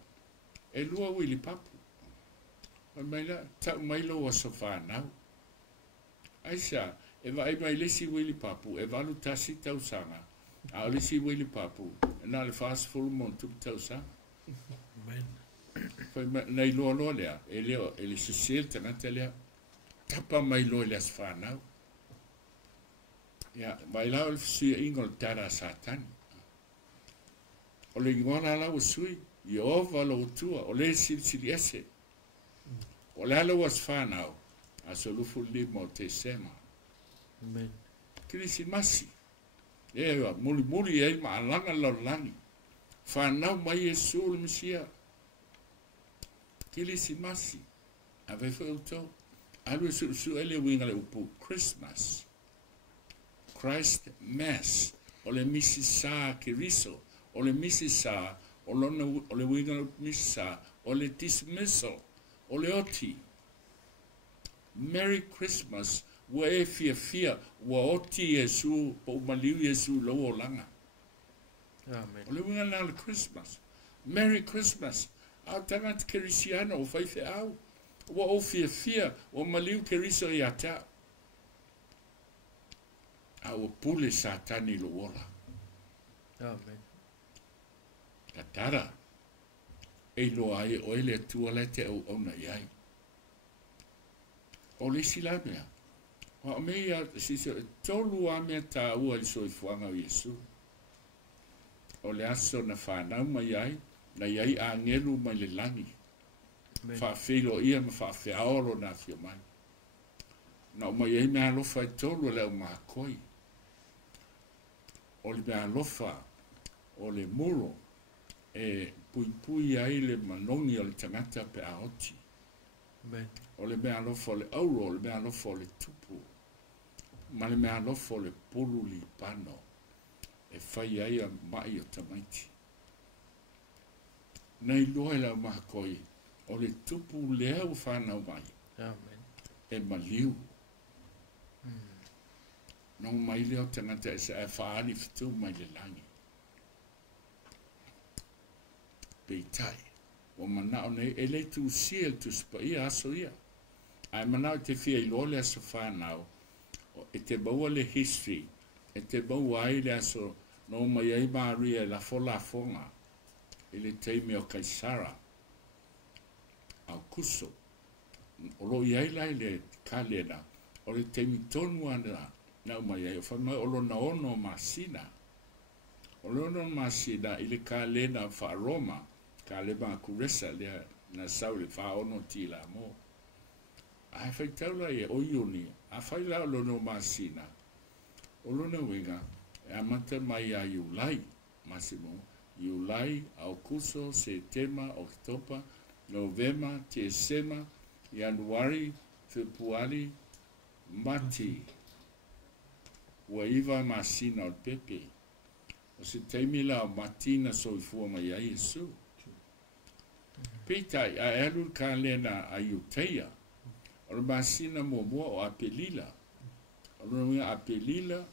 E lua wili papu. Ma mai la, tau mai lo wa so whanau. Aisa, e vai mai lesi wili papu, e valu tasi tau sanga. A lesi wili papu, e na le fast full mon tup tau sanga. Nei loa loa lea, e leo, e le sisel tangata lea, tapa mai loa lea sfanau. Ia, mai lao le fisuia ingol tara satani. O le ingola lau sui, i ova lo utua, o le sili ese. O le alo was whanau, a solufu limo te sema. Kirisi masi. Ewa, muli ei ma alanga lau langi. Whanau mai e sulu misia. Kirisi masi. A vefo uto. Alu su ele winga le upu. Christmas. Christ Mass. O le misi sa kiriso. O le misi sa. O le winga le misi sa. O le dismissal. O le oti. Merry Christmas. Wa e fia. Wa oti Yesu. Po maliu Yesu lo o langa. Amen. O le winga le Christmas. Merry Christmas. Au tanga te kerisiano o whaife au. Wa o fia. O maliu keriso i ata. Au o pule satani lo ola. Amen. Tatara. E lo ai o ele tua le te au ona iai. O le silamea. O mea siso tolu a mea ta ua i soifuanga o Yesu. O le aso na whanau mai ai, na iai a ngelu mai le langi. Whawhilo ia ma whawhiaoro na fio mai. Na o mai ai mea lofa i tolu le o maa koi. O le mea lofa, o le muro, e pui ai le manongi o le tangata pe a oti. O le mea lofa o le auro, o le mea lofa o le tupu. Ma le mea lofa o le pulu li pano. E whai ai a mai o tamaiti. Nei loa la mahakoi, o le tupu lea u whanau mai. Amen. E maliu. Nau mai leo tangata e sa e whaani fitu mai le langi. Peitai. O manao nei, e le tu siel tu spa ia aso ia. Ai manao te fia i loa le aso whanau. E te baua le history. E te baua ai le aso no mai ai Maria la fonga. E le teime o Kaisara. Au kuso. O lo iai lai le kalena. O le teimi tonu ana. Nau mai ai. O whamai o lo na ono masina. O lo ono masina i le kalena wha Roma. Kalema kuresa le na sau le wha ono tila mo. Ai whai taula e o ioni. A whai la lo no masina. O lo na winga. E amata mai a iulai. Masimo. Iulai, Aukuso, Setema, Oktoba, Novema, Tesema, Januari, Februari, Mati. Waiva masina o pepe. O se teimila o matina soifua mai a Yesu. Peitai, a erul ka lena a Iuteia. O le masina mua o apelila. O le apelila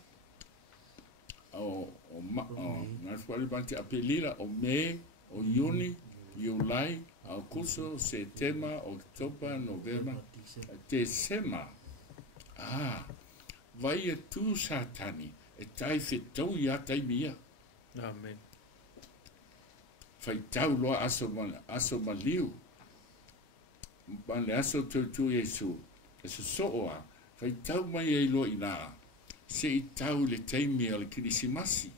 o nalfuali banti apelila o me o Iuni, Iulai, Aukuso, Setema, Oktoba, Novema, Desema. Vai e tu satani, e tai whetau i atai mia. Amen. Whai tau loa aso maliu. Mane aso tu Yesu, e so soa, whai tau mai e loa ina. Se i tau le teimi o le kilisimasi.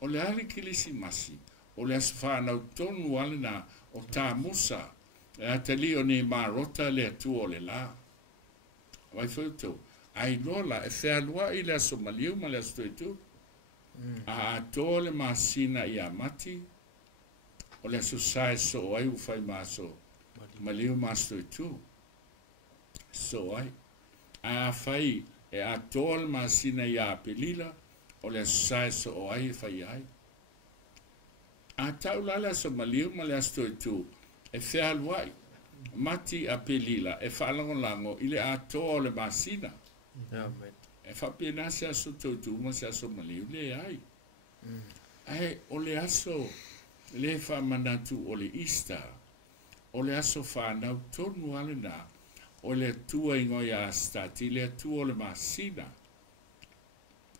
O le ale kilisimasi. O le aswhanau tonu alena o tā musa. E atali o ne marota le atu o le la. Vai whautou. Ai lola e whealua i le aso maliu ma le aso tu. A ato le masina i a mati. o le aso sa e so ai u fai maso maliu maso e tu so ai a fai e a tol masina ia pelila o le aso sa e so ai e fai ai a tau lala so maliu ma le aso e tu e fea luai mati a pelila e whaalangolango i le a tol le masina e whapena se aso tautu ma se aso maliu le ai ai o le aso le whamanatu o le Easter o le aso whanau tonu ale na o le tua ingoi a stati le tua o le masina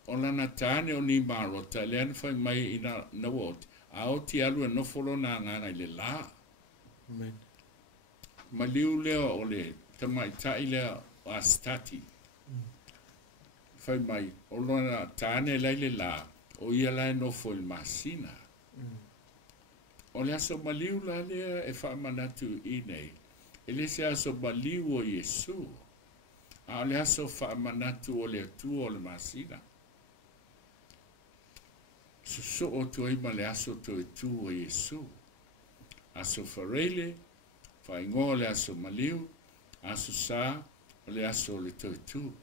o lana tane o ni marota le anu whai mai ina na wot a o ti alu e nofolo na ngana i le la maliu leo o le tamai tai leo a stati fai mai o lona tane lai le la o ia la e nofo il masina o le aso maliu la lea e whaamanatu i nei e le se aso maliu o Yesu a o le aso whaamanatu o le atua o le masina so o tuai ma le aso to e tu o Yesu aso whareile whaingoa le aso maliu aso sa o le aso le to e tu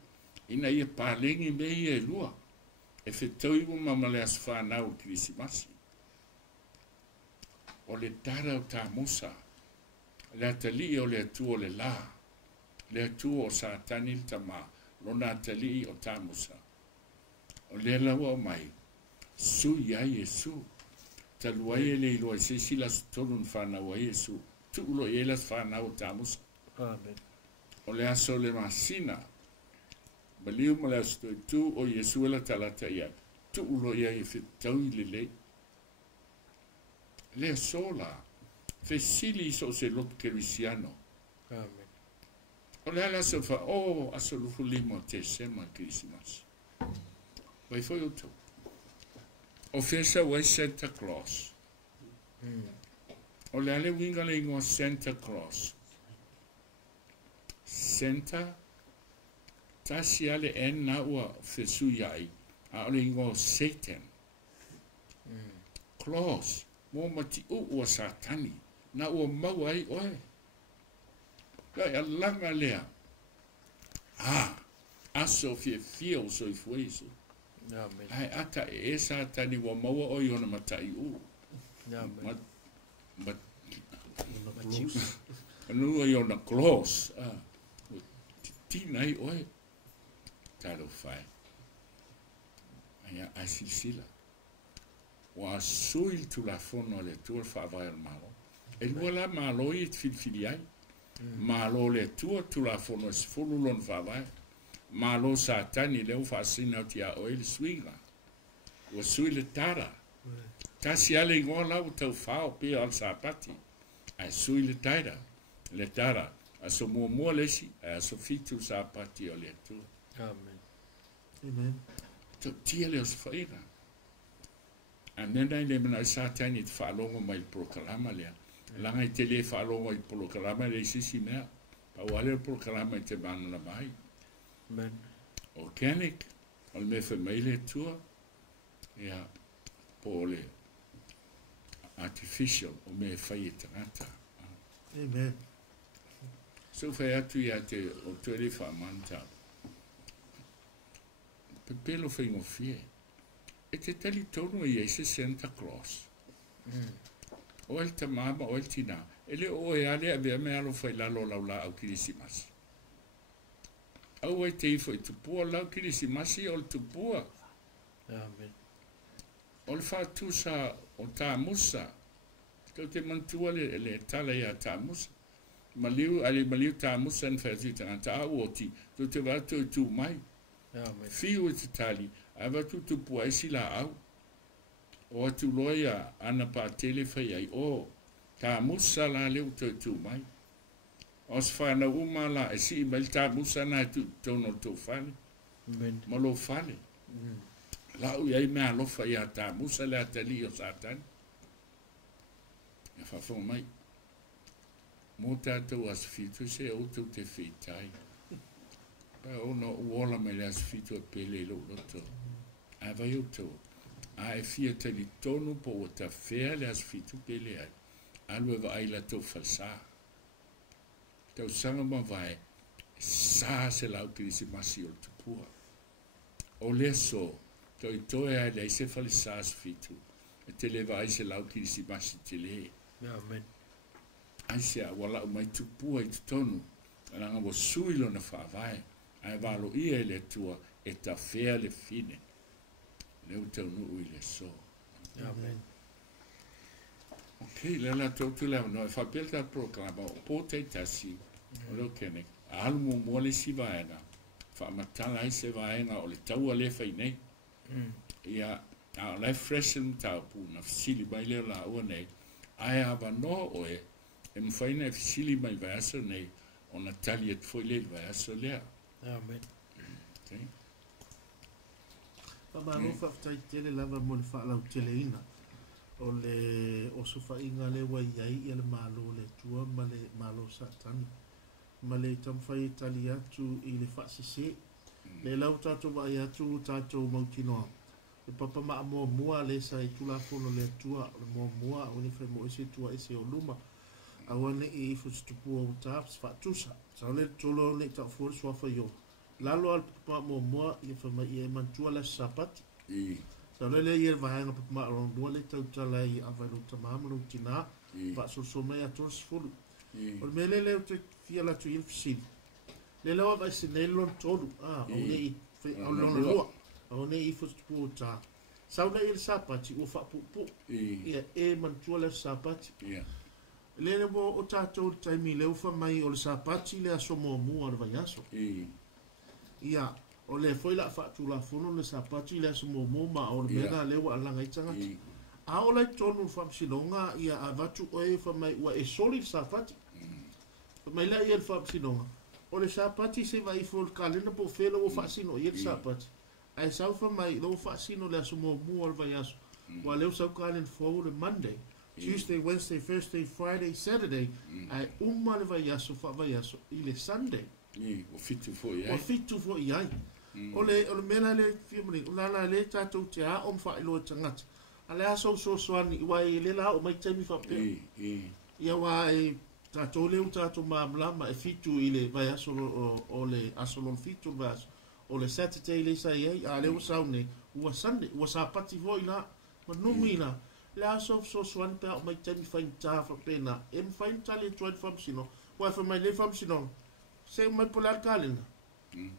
ina ia palengi mei e lua e whetau iwa mama le aso whanau Krisimasi o le tara o tā musa le atali o le atua o le la le atua o satani le tama lona atali o tā musa o le laua o mai sui ai Yesu taluai e le iloa se sila tonu whanau a Yesu tu ulo e las whanau o tā musa o le aso le masina maliu ma le aso tu o Yesu e la talata ia tu ulo ia e whetau i le lei le sola fe sili so se lot kerisiano o le ala so fa o aso lufu limo te sema Christmas vai foi o tau o fesa wai Santa Claus o le ale winga le ingo Santa Claus Santa tasi ale en na ua fesu yai a ole ingo Satan Claus mo mati ua satani na ua mau ai oe kai alanga lea aso fie o so i fueso ai ata e satani ua maua oi ona matai anu ai ona Claus tina ai oe talo fai ai a silsila wa suil tu la fono le tu fa va il malo e voilà malo it fili ai malo le tu la fono es fulu lon fa va malo satani le fa sina tia o il swinga wa suil tara kasi ale ngola u tau fa o pe al sapati a suil tara le tara aso mo le si aso fitu sapati o le tu Amen. to tia le os faira anena le mena satani te whaalongo mai proklama lea. Langa i te le whaalongo i proklama le sisi mea. Pa wale proklama i te mangana mai. Organic. O le me whamaile tua. Ia po le artificial o me whai e tangata. Amen. So whai atu ia te o tuere whaamanta. Pepelo whai ngofie. E te tali tonu e se Santa Claus. O el tamama o el tina. Ele o e ale avea me alo fai lalo laula au Krisimasi. Au e te ifo i tupua lau Krisimasi o le tupua. Amen. O le whātu sa o tā musa. Kau te mantua le tala ia tā musa. Maliu tā musa en whaatu tangata au o ti. Tau te wātu tu mai. Fiu e te tali. Ava tu pua e sila au. O atu loia ana pa tele fai ai. O, tā musa la leu tu mai. O se whana uma la e si mai tā musa na tu tono tau fale. Malo fale. Lau iai mea lofa ia tā musa le atali o satani. E whawhau mai. Mō tātou asfitu se o tau te whitai. Pa ona uola me le asfitu a pele lo loto. A vai o tau. A e fia tali tonu po o ta whea le asfitu pele ai. Alwe va aila tau falsa. Tau sanga ma vai. Sa se lau kirisi masi o tupua. O leso, tau i toe ai le se fali sa fitu. E te le vai se lau kirisi masi te le. Amen. Ai se a wala mai tupua i tutonu. Alanga wo suilo na whaavai. Ai walo ia e le tua e ta fea le fine. Leu tau nuu i le so. Amen. Ok, lela tau tu leo no e whapelta programa o po te tasi. O leo kene. Alu mo mo le si vaena. Whaamatala ai se vaena o le tau a le whai nei. Ia, a lai freshen tau pu na fisili mai leo la ua nei. Ai ava no oe, e mwhaina e fisili mai vai aso nei, o na tali et foi le vai aso lea. Amen. Okay. Pamalo whaftai tele lava mo le whaalau tele ina. O le oso whainga le wai iai i le malo le tua ma le malo satani. Ma le tamwhai tali atu i le whaasese. Le lau tātou wa i atu tātou mautinoa. Le papa maa mua le sa i tula fono le tua le mua o ni whai mo ese tua ese o luma. Awane i fustupu o taps whaatusa. Sa le tolo le ta fori swafa yo. Lalo al papa mua i whai i e mantua le sapati. Sa le i e vahanga papa maa rondua le tautala i availu tamamanu tina. Va so mea tos fulu. O le mele le te fia la tu il fisili. Le lawa vai se ne lon tolu. O ne i au lona lua. O ne i fustupu o ta. Sauna i le sapati o whapupu. Ia e mantua le sapati. Le mo o tātou taimi leu wha mai o le sapati le aso mua le vai aso. Ia, o le foi la whaatu la fono le sapati le aso mua ma o le mena lewa alanga itanga. A o lai tonu whamsilonga ia a vatu oe wha mai ua e soli le sapati. Mai la ia le whamsilonga. O le sapati se vai fo le kalena po whelo o whaasino ia le sapati. Ai sau wha mai lo whaasino le aso mua le vai aso. Wa leu sau kalena fo le Monday. Tuesday, Wednesday, Thursday, Friday, Saturday. Ai le vai aso wha vai aso i le Sunday. O fitu fo iai. O fitu fo iai. O le mena le fiumani. O lana le tātou te a o mwha ilo tangata. A le aso soani iwa e le la o mai taimi wha peo. Ia wa e tātou leu tātou maamlama e fitu i le vai aso o le aso lon fitu vai aso. O le Saturday le sa iai. A leu saune. Ua Sunday. Ua sa pati vo ina. Manumi ina. Le aso soani pea o mai taimi whainta wha pena. E mwhainta le tuai whamsino. Wa wha mai le whamsino. Se mai polar kalena.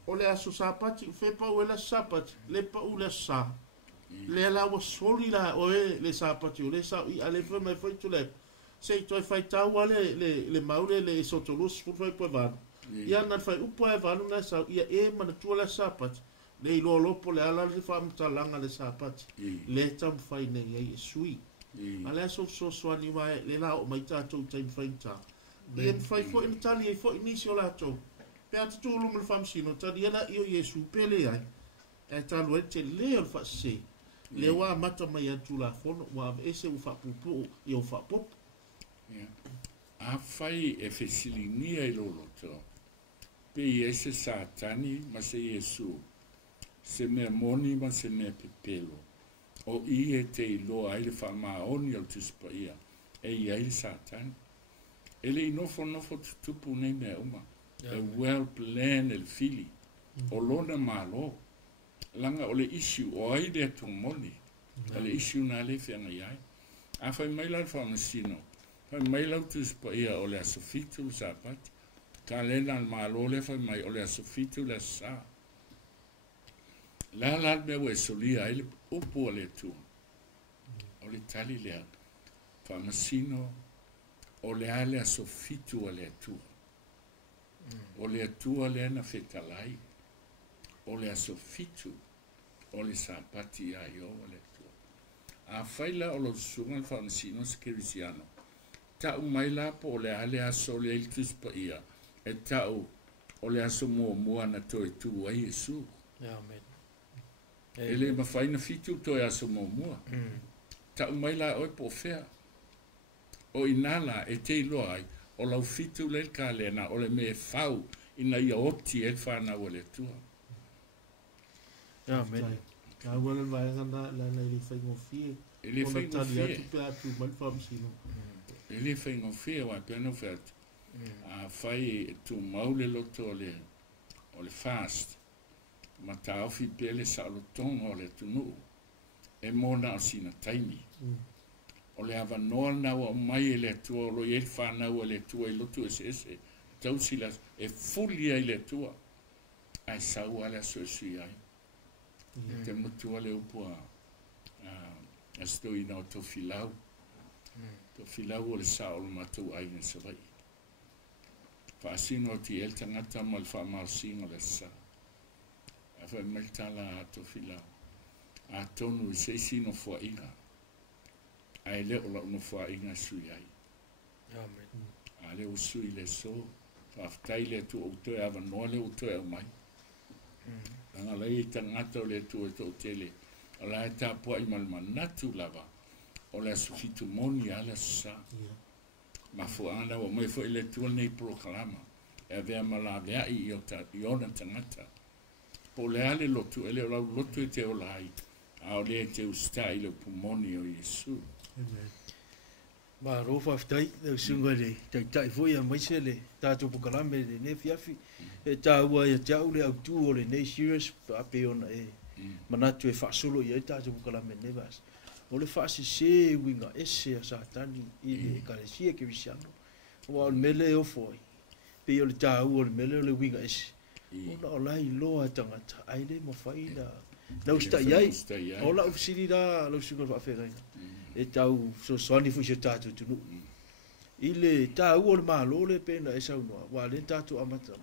O le aso sa pati. Fe pa ue la sa pati. Le pa u le sa. Le la wa soli la o le sa pati. O le sa i ale fe mai whaitu le. Se i toi whaita ua le maule le sotolus. Fu whai poe vanu. Ia nan whai upo e vanu na sa. Ia e mana tua le sa pati. Le ilo lopo le ala le whamtalanga le sa pati. Le tam whai ne iei e sui. Ale aso soani wae le la o mai tātou taim whainta. Ia mwhai fo in tali e fo inisi o lātou. Pe atu tūlu mle whamsino, tali ela i o Yesu pele ai. E talu e te leo whaase. Le wā mata mai atu la fono, wā ese u whapupu i o whapopu. A whai e whesilinia i lolo tō. Pe i ese sātani ma se Yesu. Se mea moni ma se mea pepelo. O i e te iloa ai le whamaoni au tuspa ia. E i ai le sātani. E le inofo tutupu nei mea uma. E well plan el fili. O lona malo. Langa o le issue o ai le atumoni. O le issue na le whianga iai. A whai mai lau whamasino. Whai mai lau tuspa ia o le asofitu le sāpati. Ka lena al malo le whai mai o le asofitu le sā. La mea ue solia ai le upu o le tu. O le tali lea. Whamasino o le ale asofitu o le tu. O le atua le ana whetalai. O le asofitu o le sapati ai o le tua. A whaila o lo sunga le whamasino se kerisiano. Tau mai la po o le ale aso le iltus pa ia. E tau o le aso mua na toi tu ai Yesu. Amen. Ele ma whaina fitu toi aso mua. Tau mai la oi po fea. O inala e te iloa ai. O lau fitu le ka lena o le me fau ina ia opti e whana o le tua. Amen. Ka wala vai ngana la na ili whaingo fie. Ele Ona whaingo tali fie. atu pe atu mai whamsino. ele fai ngofia wa pena fet a fai tu maule loto o le fast ma ta ofi pele sa lo tonga o le tunu e mona sina taimi o le ava noa na wa mai le tua lo ye fa na o le tua i loto ese tau sila e fulia i le tua ai sa wala so si ai te mutu le upua sto ina o to filau o le sa o le matu ai ne savai fa sino ti el tangata mal fa mal sino le sa afa meltala to filau a tonu se sino fo ina ai le o no fo ina sui ai amen ale o sui le so fa taile tu o to ava no le o to e mai anga le tangata o le tu to tele ala ta po i mal manatu lava o le sufitu moni ala sa ma fo ana o mai fo le tu nei proclama e vea mala vea i ona tangata po le ale lotu ele o lotu te o lai a o le te ustai le pumoni o Yesu ma rofa ftai le sunga le tai foi a mai sele tato pukalame le ne fiafi e taua ia tau le autu o le nei serious a pe ona e manatu e fasolo ia tato pukalame ne vas o le fasi se winga ese a satani i le kalesia ke visiano o al mele o foi pe o le tau o le mele o le winga ese o lai loa tangata ai le mo faina na usta iai o la ufsiri da lo sugar va fera e tau so soni fu se tatu tu ile tau o le malo le pena e sau no wa le tatu amata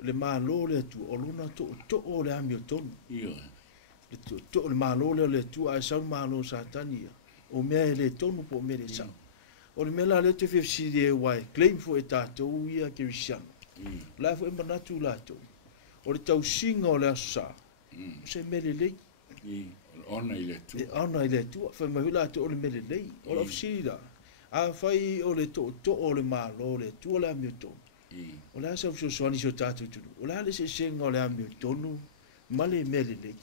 le malo le tu o luna to o le amio ton le to le malo le tu a sau malo satania o me le tonu po me le sa o le mela le te fsi de wai claim for e tatu ia ke risian la fo e manatu la to o le tau singa o le asa se mele lei ona ile tu ona ile tu fa ma hula to le mele lei o la fsira a fai o le to o le malo le tu la mi to o la sa so so ni so tatu tu o la le se singa o le mi to nu male mele lei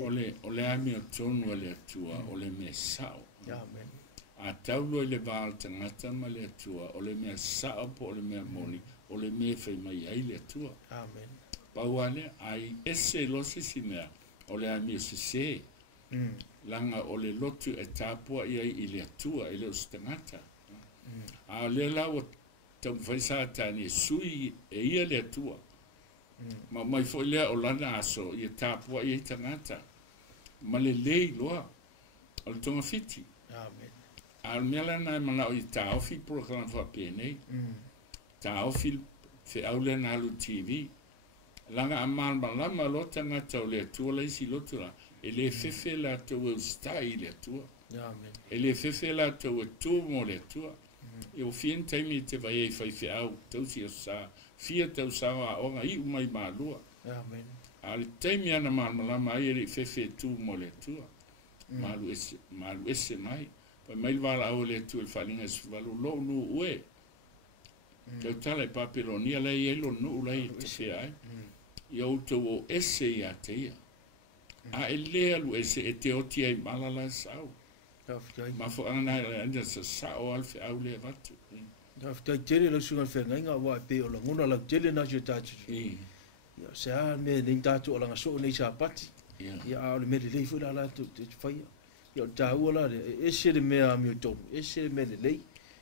o le ami o tonu le tua o le me sao amen a taulo le val tangata ma le tua o le me sao po o le me moni o le me fai mai ai le tua amen pauane ai ese lo sisimea o le ami se langa o le lotu e tapua i le tua i le ustangata a le la o tam fai sa tani sui e ia le tua ma mai fo le o lana aso i tapua i tangata ma le lei loa o le tonga fiti amen al mela na mana o i taofi program fa pene taofi fe aule na lu TV langa amal malama lo tangata o le tua le si lotura e le fefe la to o stai le tua amen e le fefe la to o tu mo le tua e o fin taimi te vai e fai fe au tau si o sa fia tau sa o nga i umai malua amen al taimi ana malama e le fefe tu mo le tua malu ese mai pa mai vala o le tu el falinga su valu lo nu ue ke tale papelonia le yelo nu le te fe ai yo to o ese ya te ia a ele alu ese e te oti ai malala sau ma fo ana anda sa sao al fe au le vatu after tele lo sunga fe nga wa pe o ngona la tele na je tatu ya sa me ning tatu o la so nei sa pati ya le me le fu la tu te fai ya ta wala ese de me am to ese me le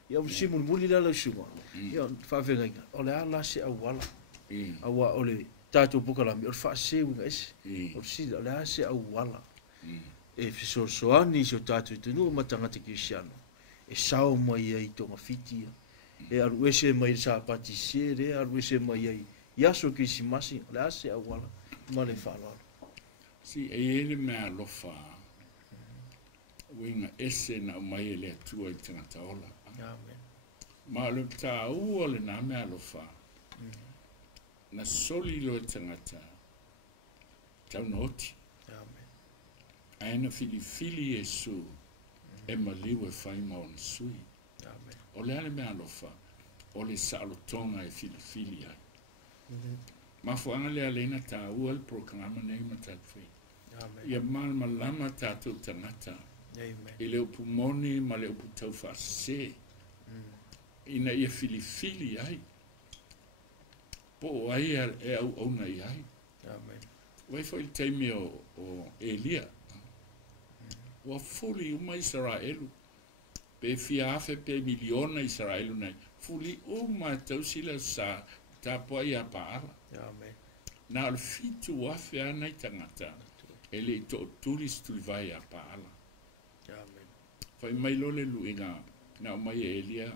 ya simul muli la lo sunga ya fa fe nga o le ala se awala awa o le tatu bukala mi o fa se winga ese o si la se awala e fiso soani so tatu tu no matanga te kisiano e sao mai ai to mafiti e aru ese mai sa pati sere aru ese mai ai yaso kisimasi la se awala male fala si e ele me alofa winga ese na mai ele tu ai tanga taola amen ma lo ta u ole na me alofa na soli lo tangata tau noti aina fili Yesu e maliwe fai maon sui o le ale me alofa o le salotonga e fili ai ma fo anga le alena ta ual proclama nei matatfei ia mal malama tatu tangata Amen. I le upu moni ma le upu tau whase. Ina ia fili ai. Po ai e au ona i ai. Amen. Wai fo il teimi o Elia. Wa fuli uma Israelu. Pe fiafe pe miliona Israelu nei. Fuli uma tau sila sa tapo ia paala. Amen. Na al fitu afe ana i tangata. Ele i to tulis tulivai a paala. Amen. Fai mai lole luinga na mai Elia.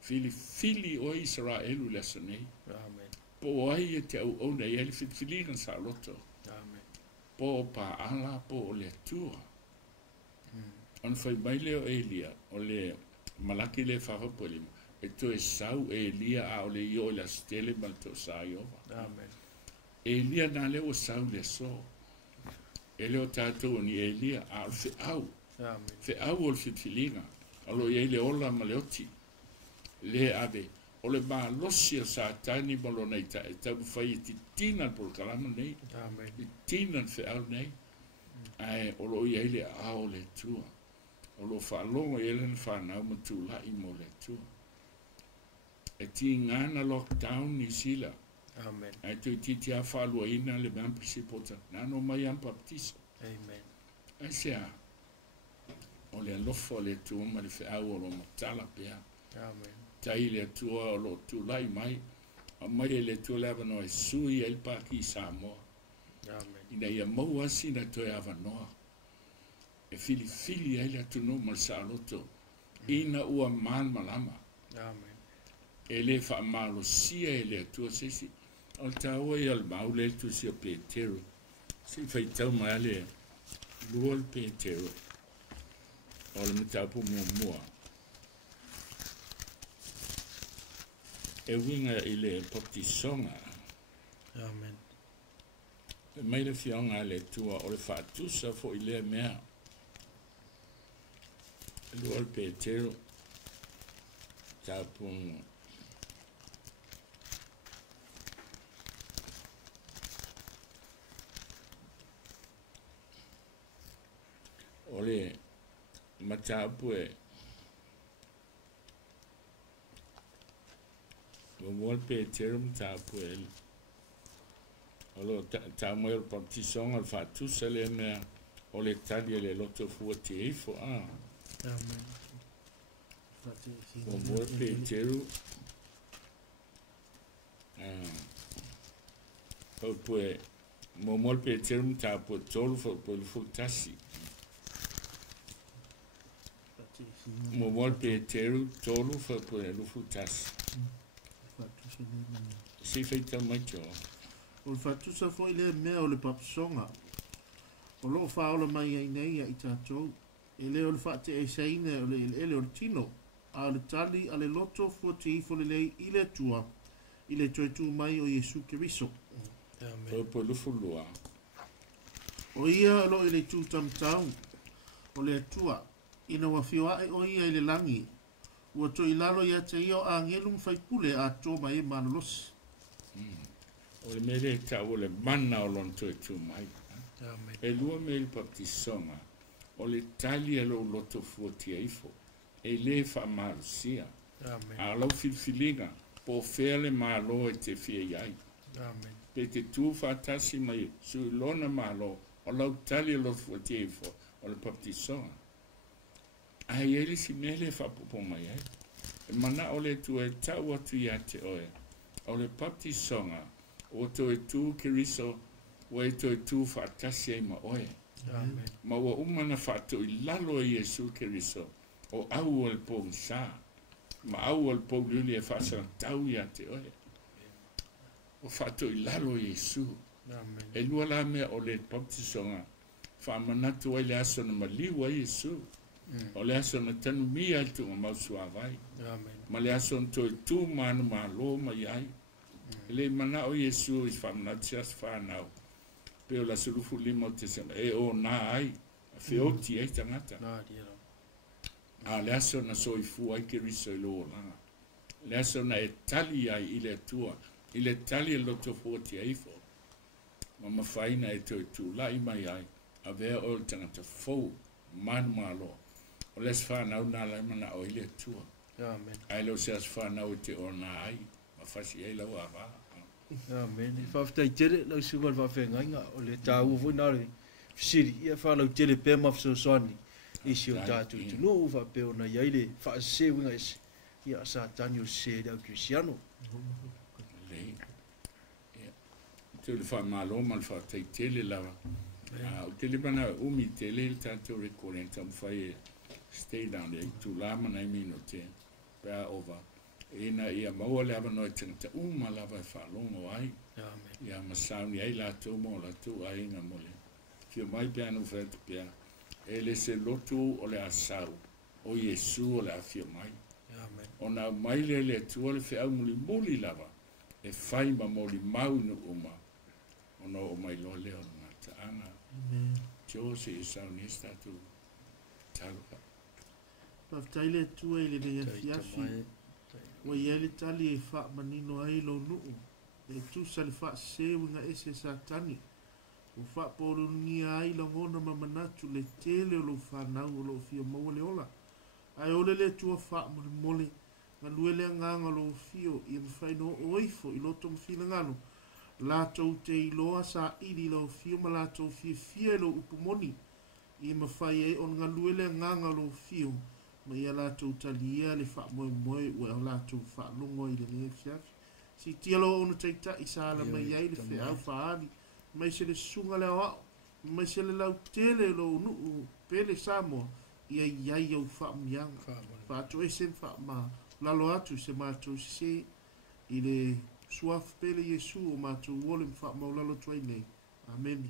Fili o Israelu lesa nei. Amen. Po ai e te au ona i ele filigan sa loto. Amen. Po paala po o le tua. On fai mai leo Elia. O le malaki le whakapolima. E to e sau Elia a o le io la stele mal to sa iova. Amen. Elia na leo sau le so. E leo tātou ni Elia a o fe au. Amen. Fe au o le filiga. Alo i le ola ma le oti. Le ave. O le maa losi o sa tani malo nei ta. E tau fai ti tina por kalama nei. Amen. I tina fe au nei. Ai o lo i le ao le tua. O lo whaalongo i ele na whanau ma tūla i mo le tua. E ti ngana lockdown ni sila. Amen. Ai tu ti tia whalua ina le mampisi pota. Nano mai am baptisa. Amen. Ai sea. O le alofo le tua ma le whaau o lo matala pia. Amen. Tai le tua o lo tūla i mai. A mai le tua lewa no e sui e paki Samoa. Amen. Ina ia maua sina toi avanoa. E fili ai le atunu mal sa loto. Ina ua man malama. Amen. E le wha malo sia e le atua sesi. O taua i al maule tu si o Petero. Si whai tau mai le lua le Petero. O le matapu mua. E winga i le potisonga. Amen. E mai le fionga le tua o le whaatusa fo i le mea. Lua le Petero. Tapu ole matapu e o Petero matapu e olo tamoel partisong al fatu sale me ole tali le loto fuati e fo Amen. o Petero o pue mo Petero matapu tolu fo tasi mo Petero tolu fo tasi si feita macho O le whatusa fo i le mea o le papsonga. O loo whaola mai ai nei a i tātou. E le o le whaate e seine o le ele o le tino. A le tali a le loto fua te ifo le lei i le tua. I le toi tu mai o Jesu Keriso. Amen. po lufu lua O ia lo i le tu tam tau. O le tua. Ina wa fioa e o ia i le langi. Ua to i lalo ia te ia a ngelum whaipule a tō mai e manolosi. o le mele ka o le mana o lon to tu mai Amen. e lua mele baptisonga o le tali e lo loto fuati e ifo e le fa marsia Amen. a lo filfiliga po fele malo e te fie iai Amen. pe te tu fa tasi mai su lona malo o lo tali e lo fuati e ifo o le baptisonga ai ele si mele fa popo mai ai e mana o le tu e tau atu ia te oe o le baptisonga o to e tu Keriso o e to e tu whaatasi ai ma oe. Amen. Ma ua umana whaato i lalo e Jesu Keriso o au al pōng sā. Ma au al pōng luli e whaasana tau ia te oe. O whaato i lalo e Jesu. Amen. E lua la mea o le baptisonga whaamanatu ai le aso na maliu ai Jesu. O le aso na tanu mi ai tunga mausu avai. Amen. Ma le aso na to e tu manu ma lo ma iai. Le mana o Yesu is famna just whanau. Pe o la sulufu limo te sema. E o nā ai. A whioti ai tangata. Na dira. A le aso na soifu ai Keriso i loo langa. Le aso na e tali ai i le tua. I le tali e loto fuoti ai fo. Ma mawhaina e toi tu lai mai ai. A vea o le tangata fau. man malo o le sfa na una la mana o ile tua Amen. ai lo se sfa na o te ona ai ma fasi ai la wa Amen. Fa fta tere la sugal va fenga nga o le ta u vo na le siri ia fa la tere pe ma so soni isi o ta tu tu no va pe ona ia ile fa se winga is ia sa tanio se da cristiano le te le fa malo mal fa te tele la o tele bana umi tele il tanto ricorrente am fai stay down there tu la mana mino te pa over ina ia maua le ava noi tangata uma lava e whalongo ai. Amen. Ia masauni ai la tau mo la tu ai nga mole. Fio mai pia no wheta pia. E le se lotu o le asau. O Yesu o le a fio mai. Amen. O na mai le tua le whi au muli muli lava. E whai ma moli mau no uma. O no o mai lo leo na taanga. Tio se i sau ni statu. Taluka. Paftaile tua ile de fiafi. Wa yele tali e fa manino ai lo nu e tu sal fa se nga ese satani o fa por ni ai lo ngona mamanatu le tele lo fa na lo fi mo le ola ai ole le tu fa mole nga luele nga lo fio i fa no oifo i lo tom fi ngano la to te lo sa i di lo fio ma la to fi lo upumoni i ma fa ye on nga luele nga lo fio ma ia la tau talia le wha moe ua la tau wha longo i le nea fiafi. Si tialo onu teita i sa ala mai ai le wha au whaani, mai se le sunga le wao, mai se le lau tele lo nuu pele Samoa, ia iai au wha mianga. Wha atu e sen wha ma lalo atu se mātou se i le suaf pele Yesu o mātou wole wha maulalo tuai nei. Amen.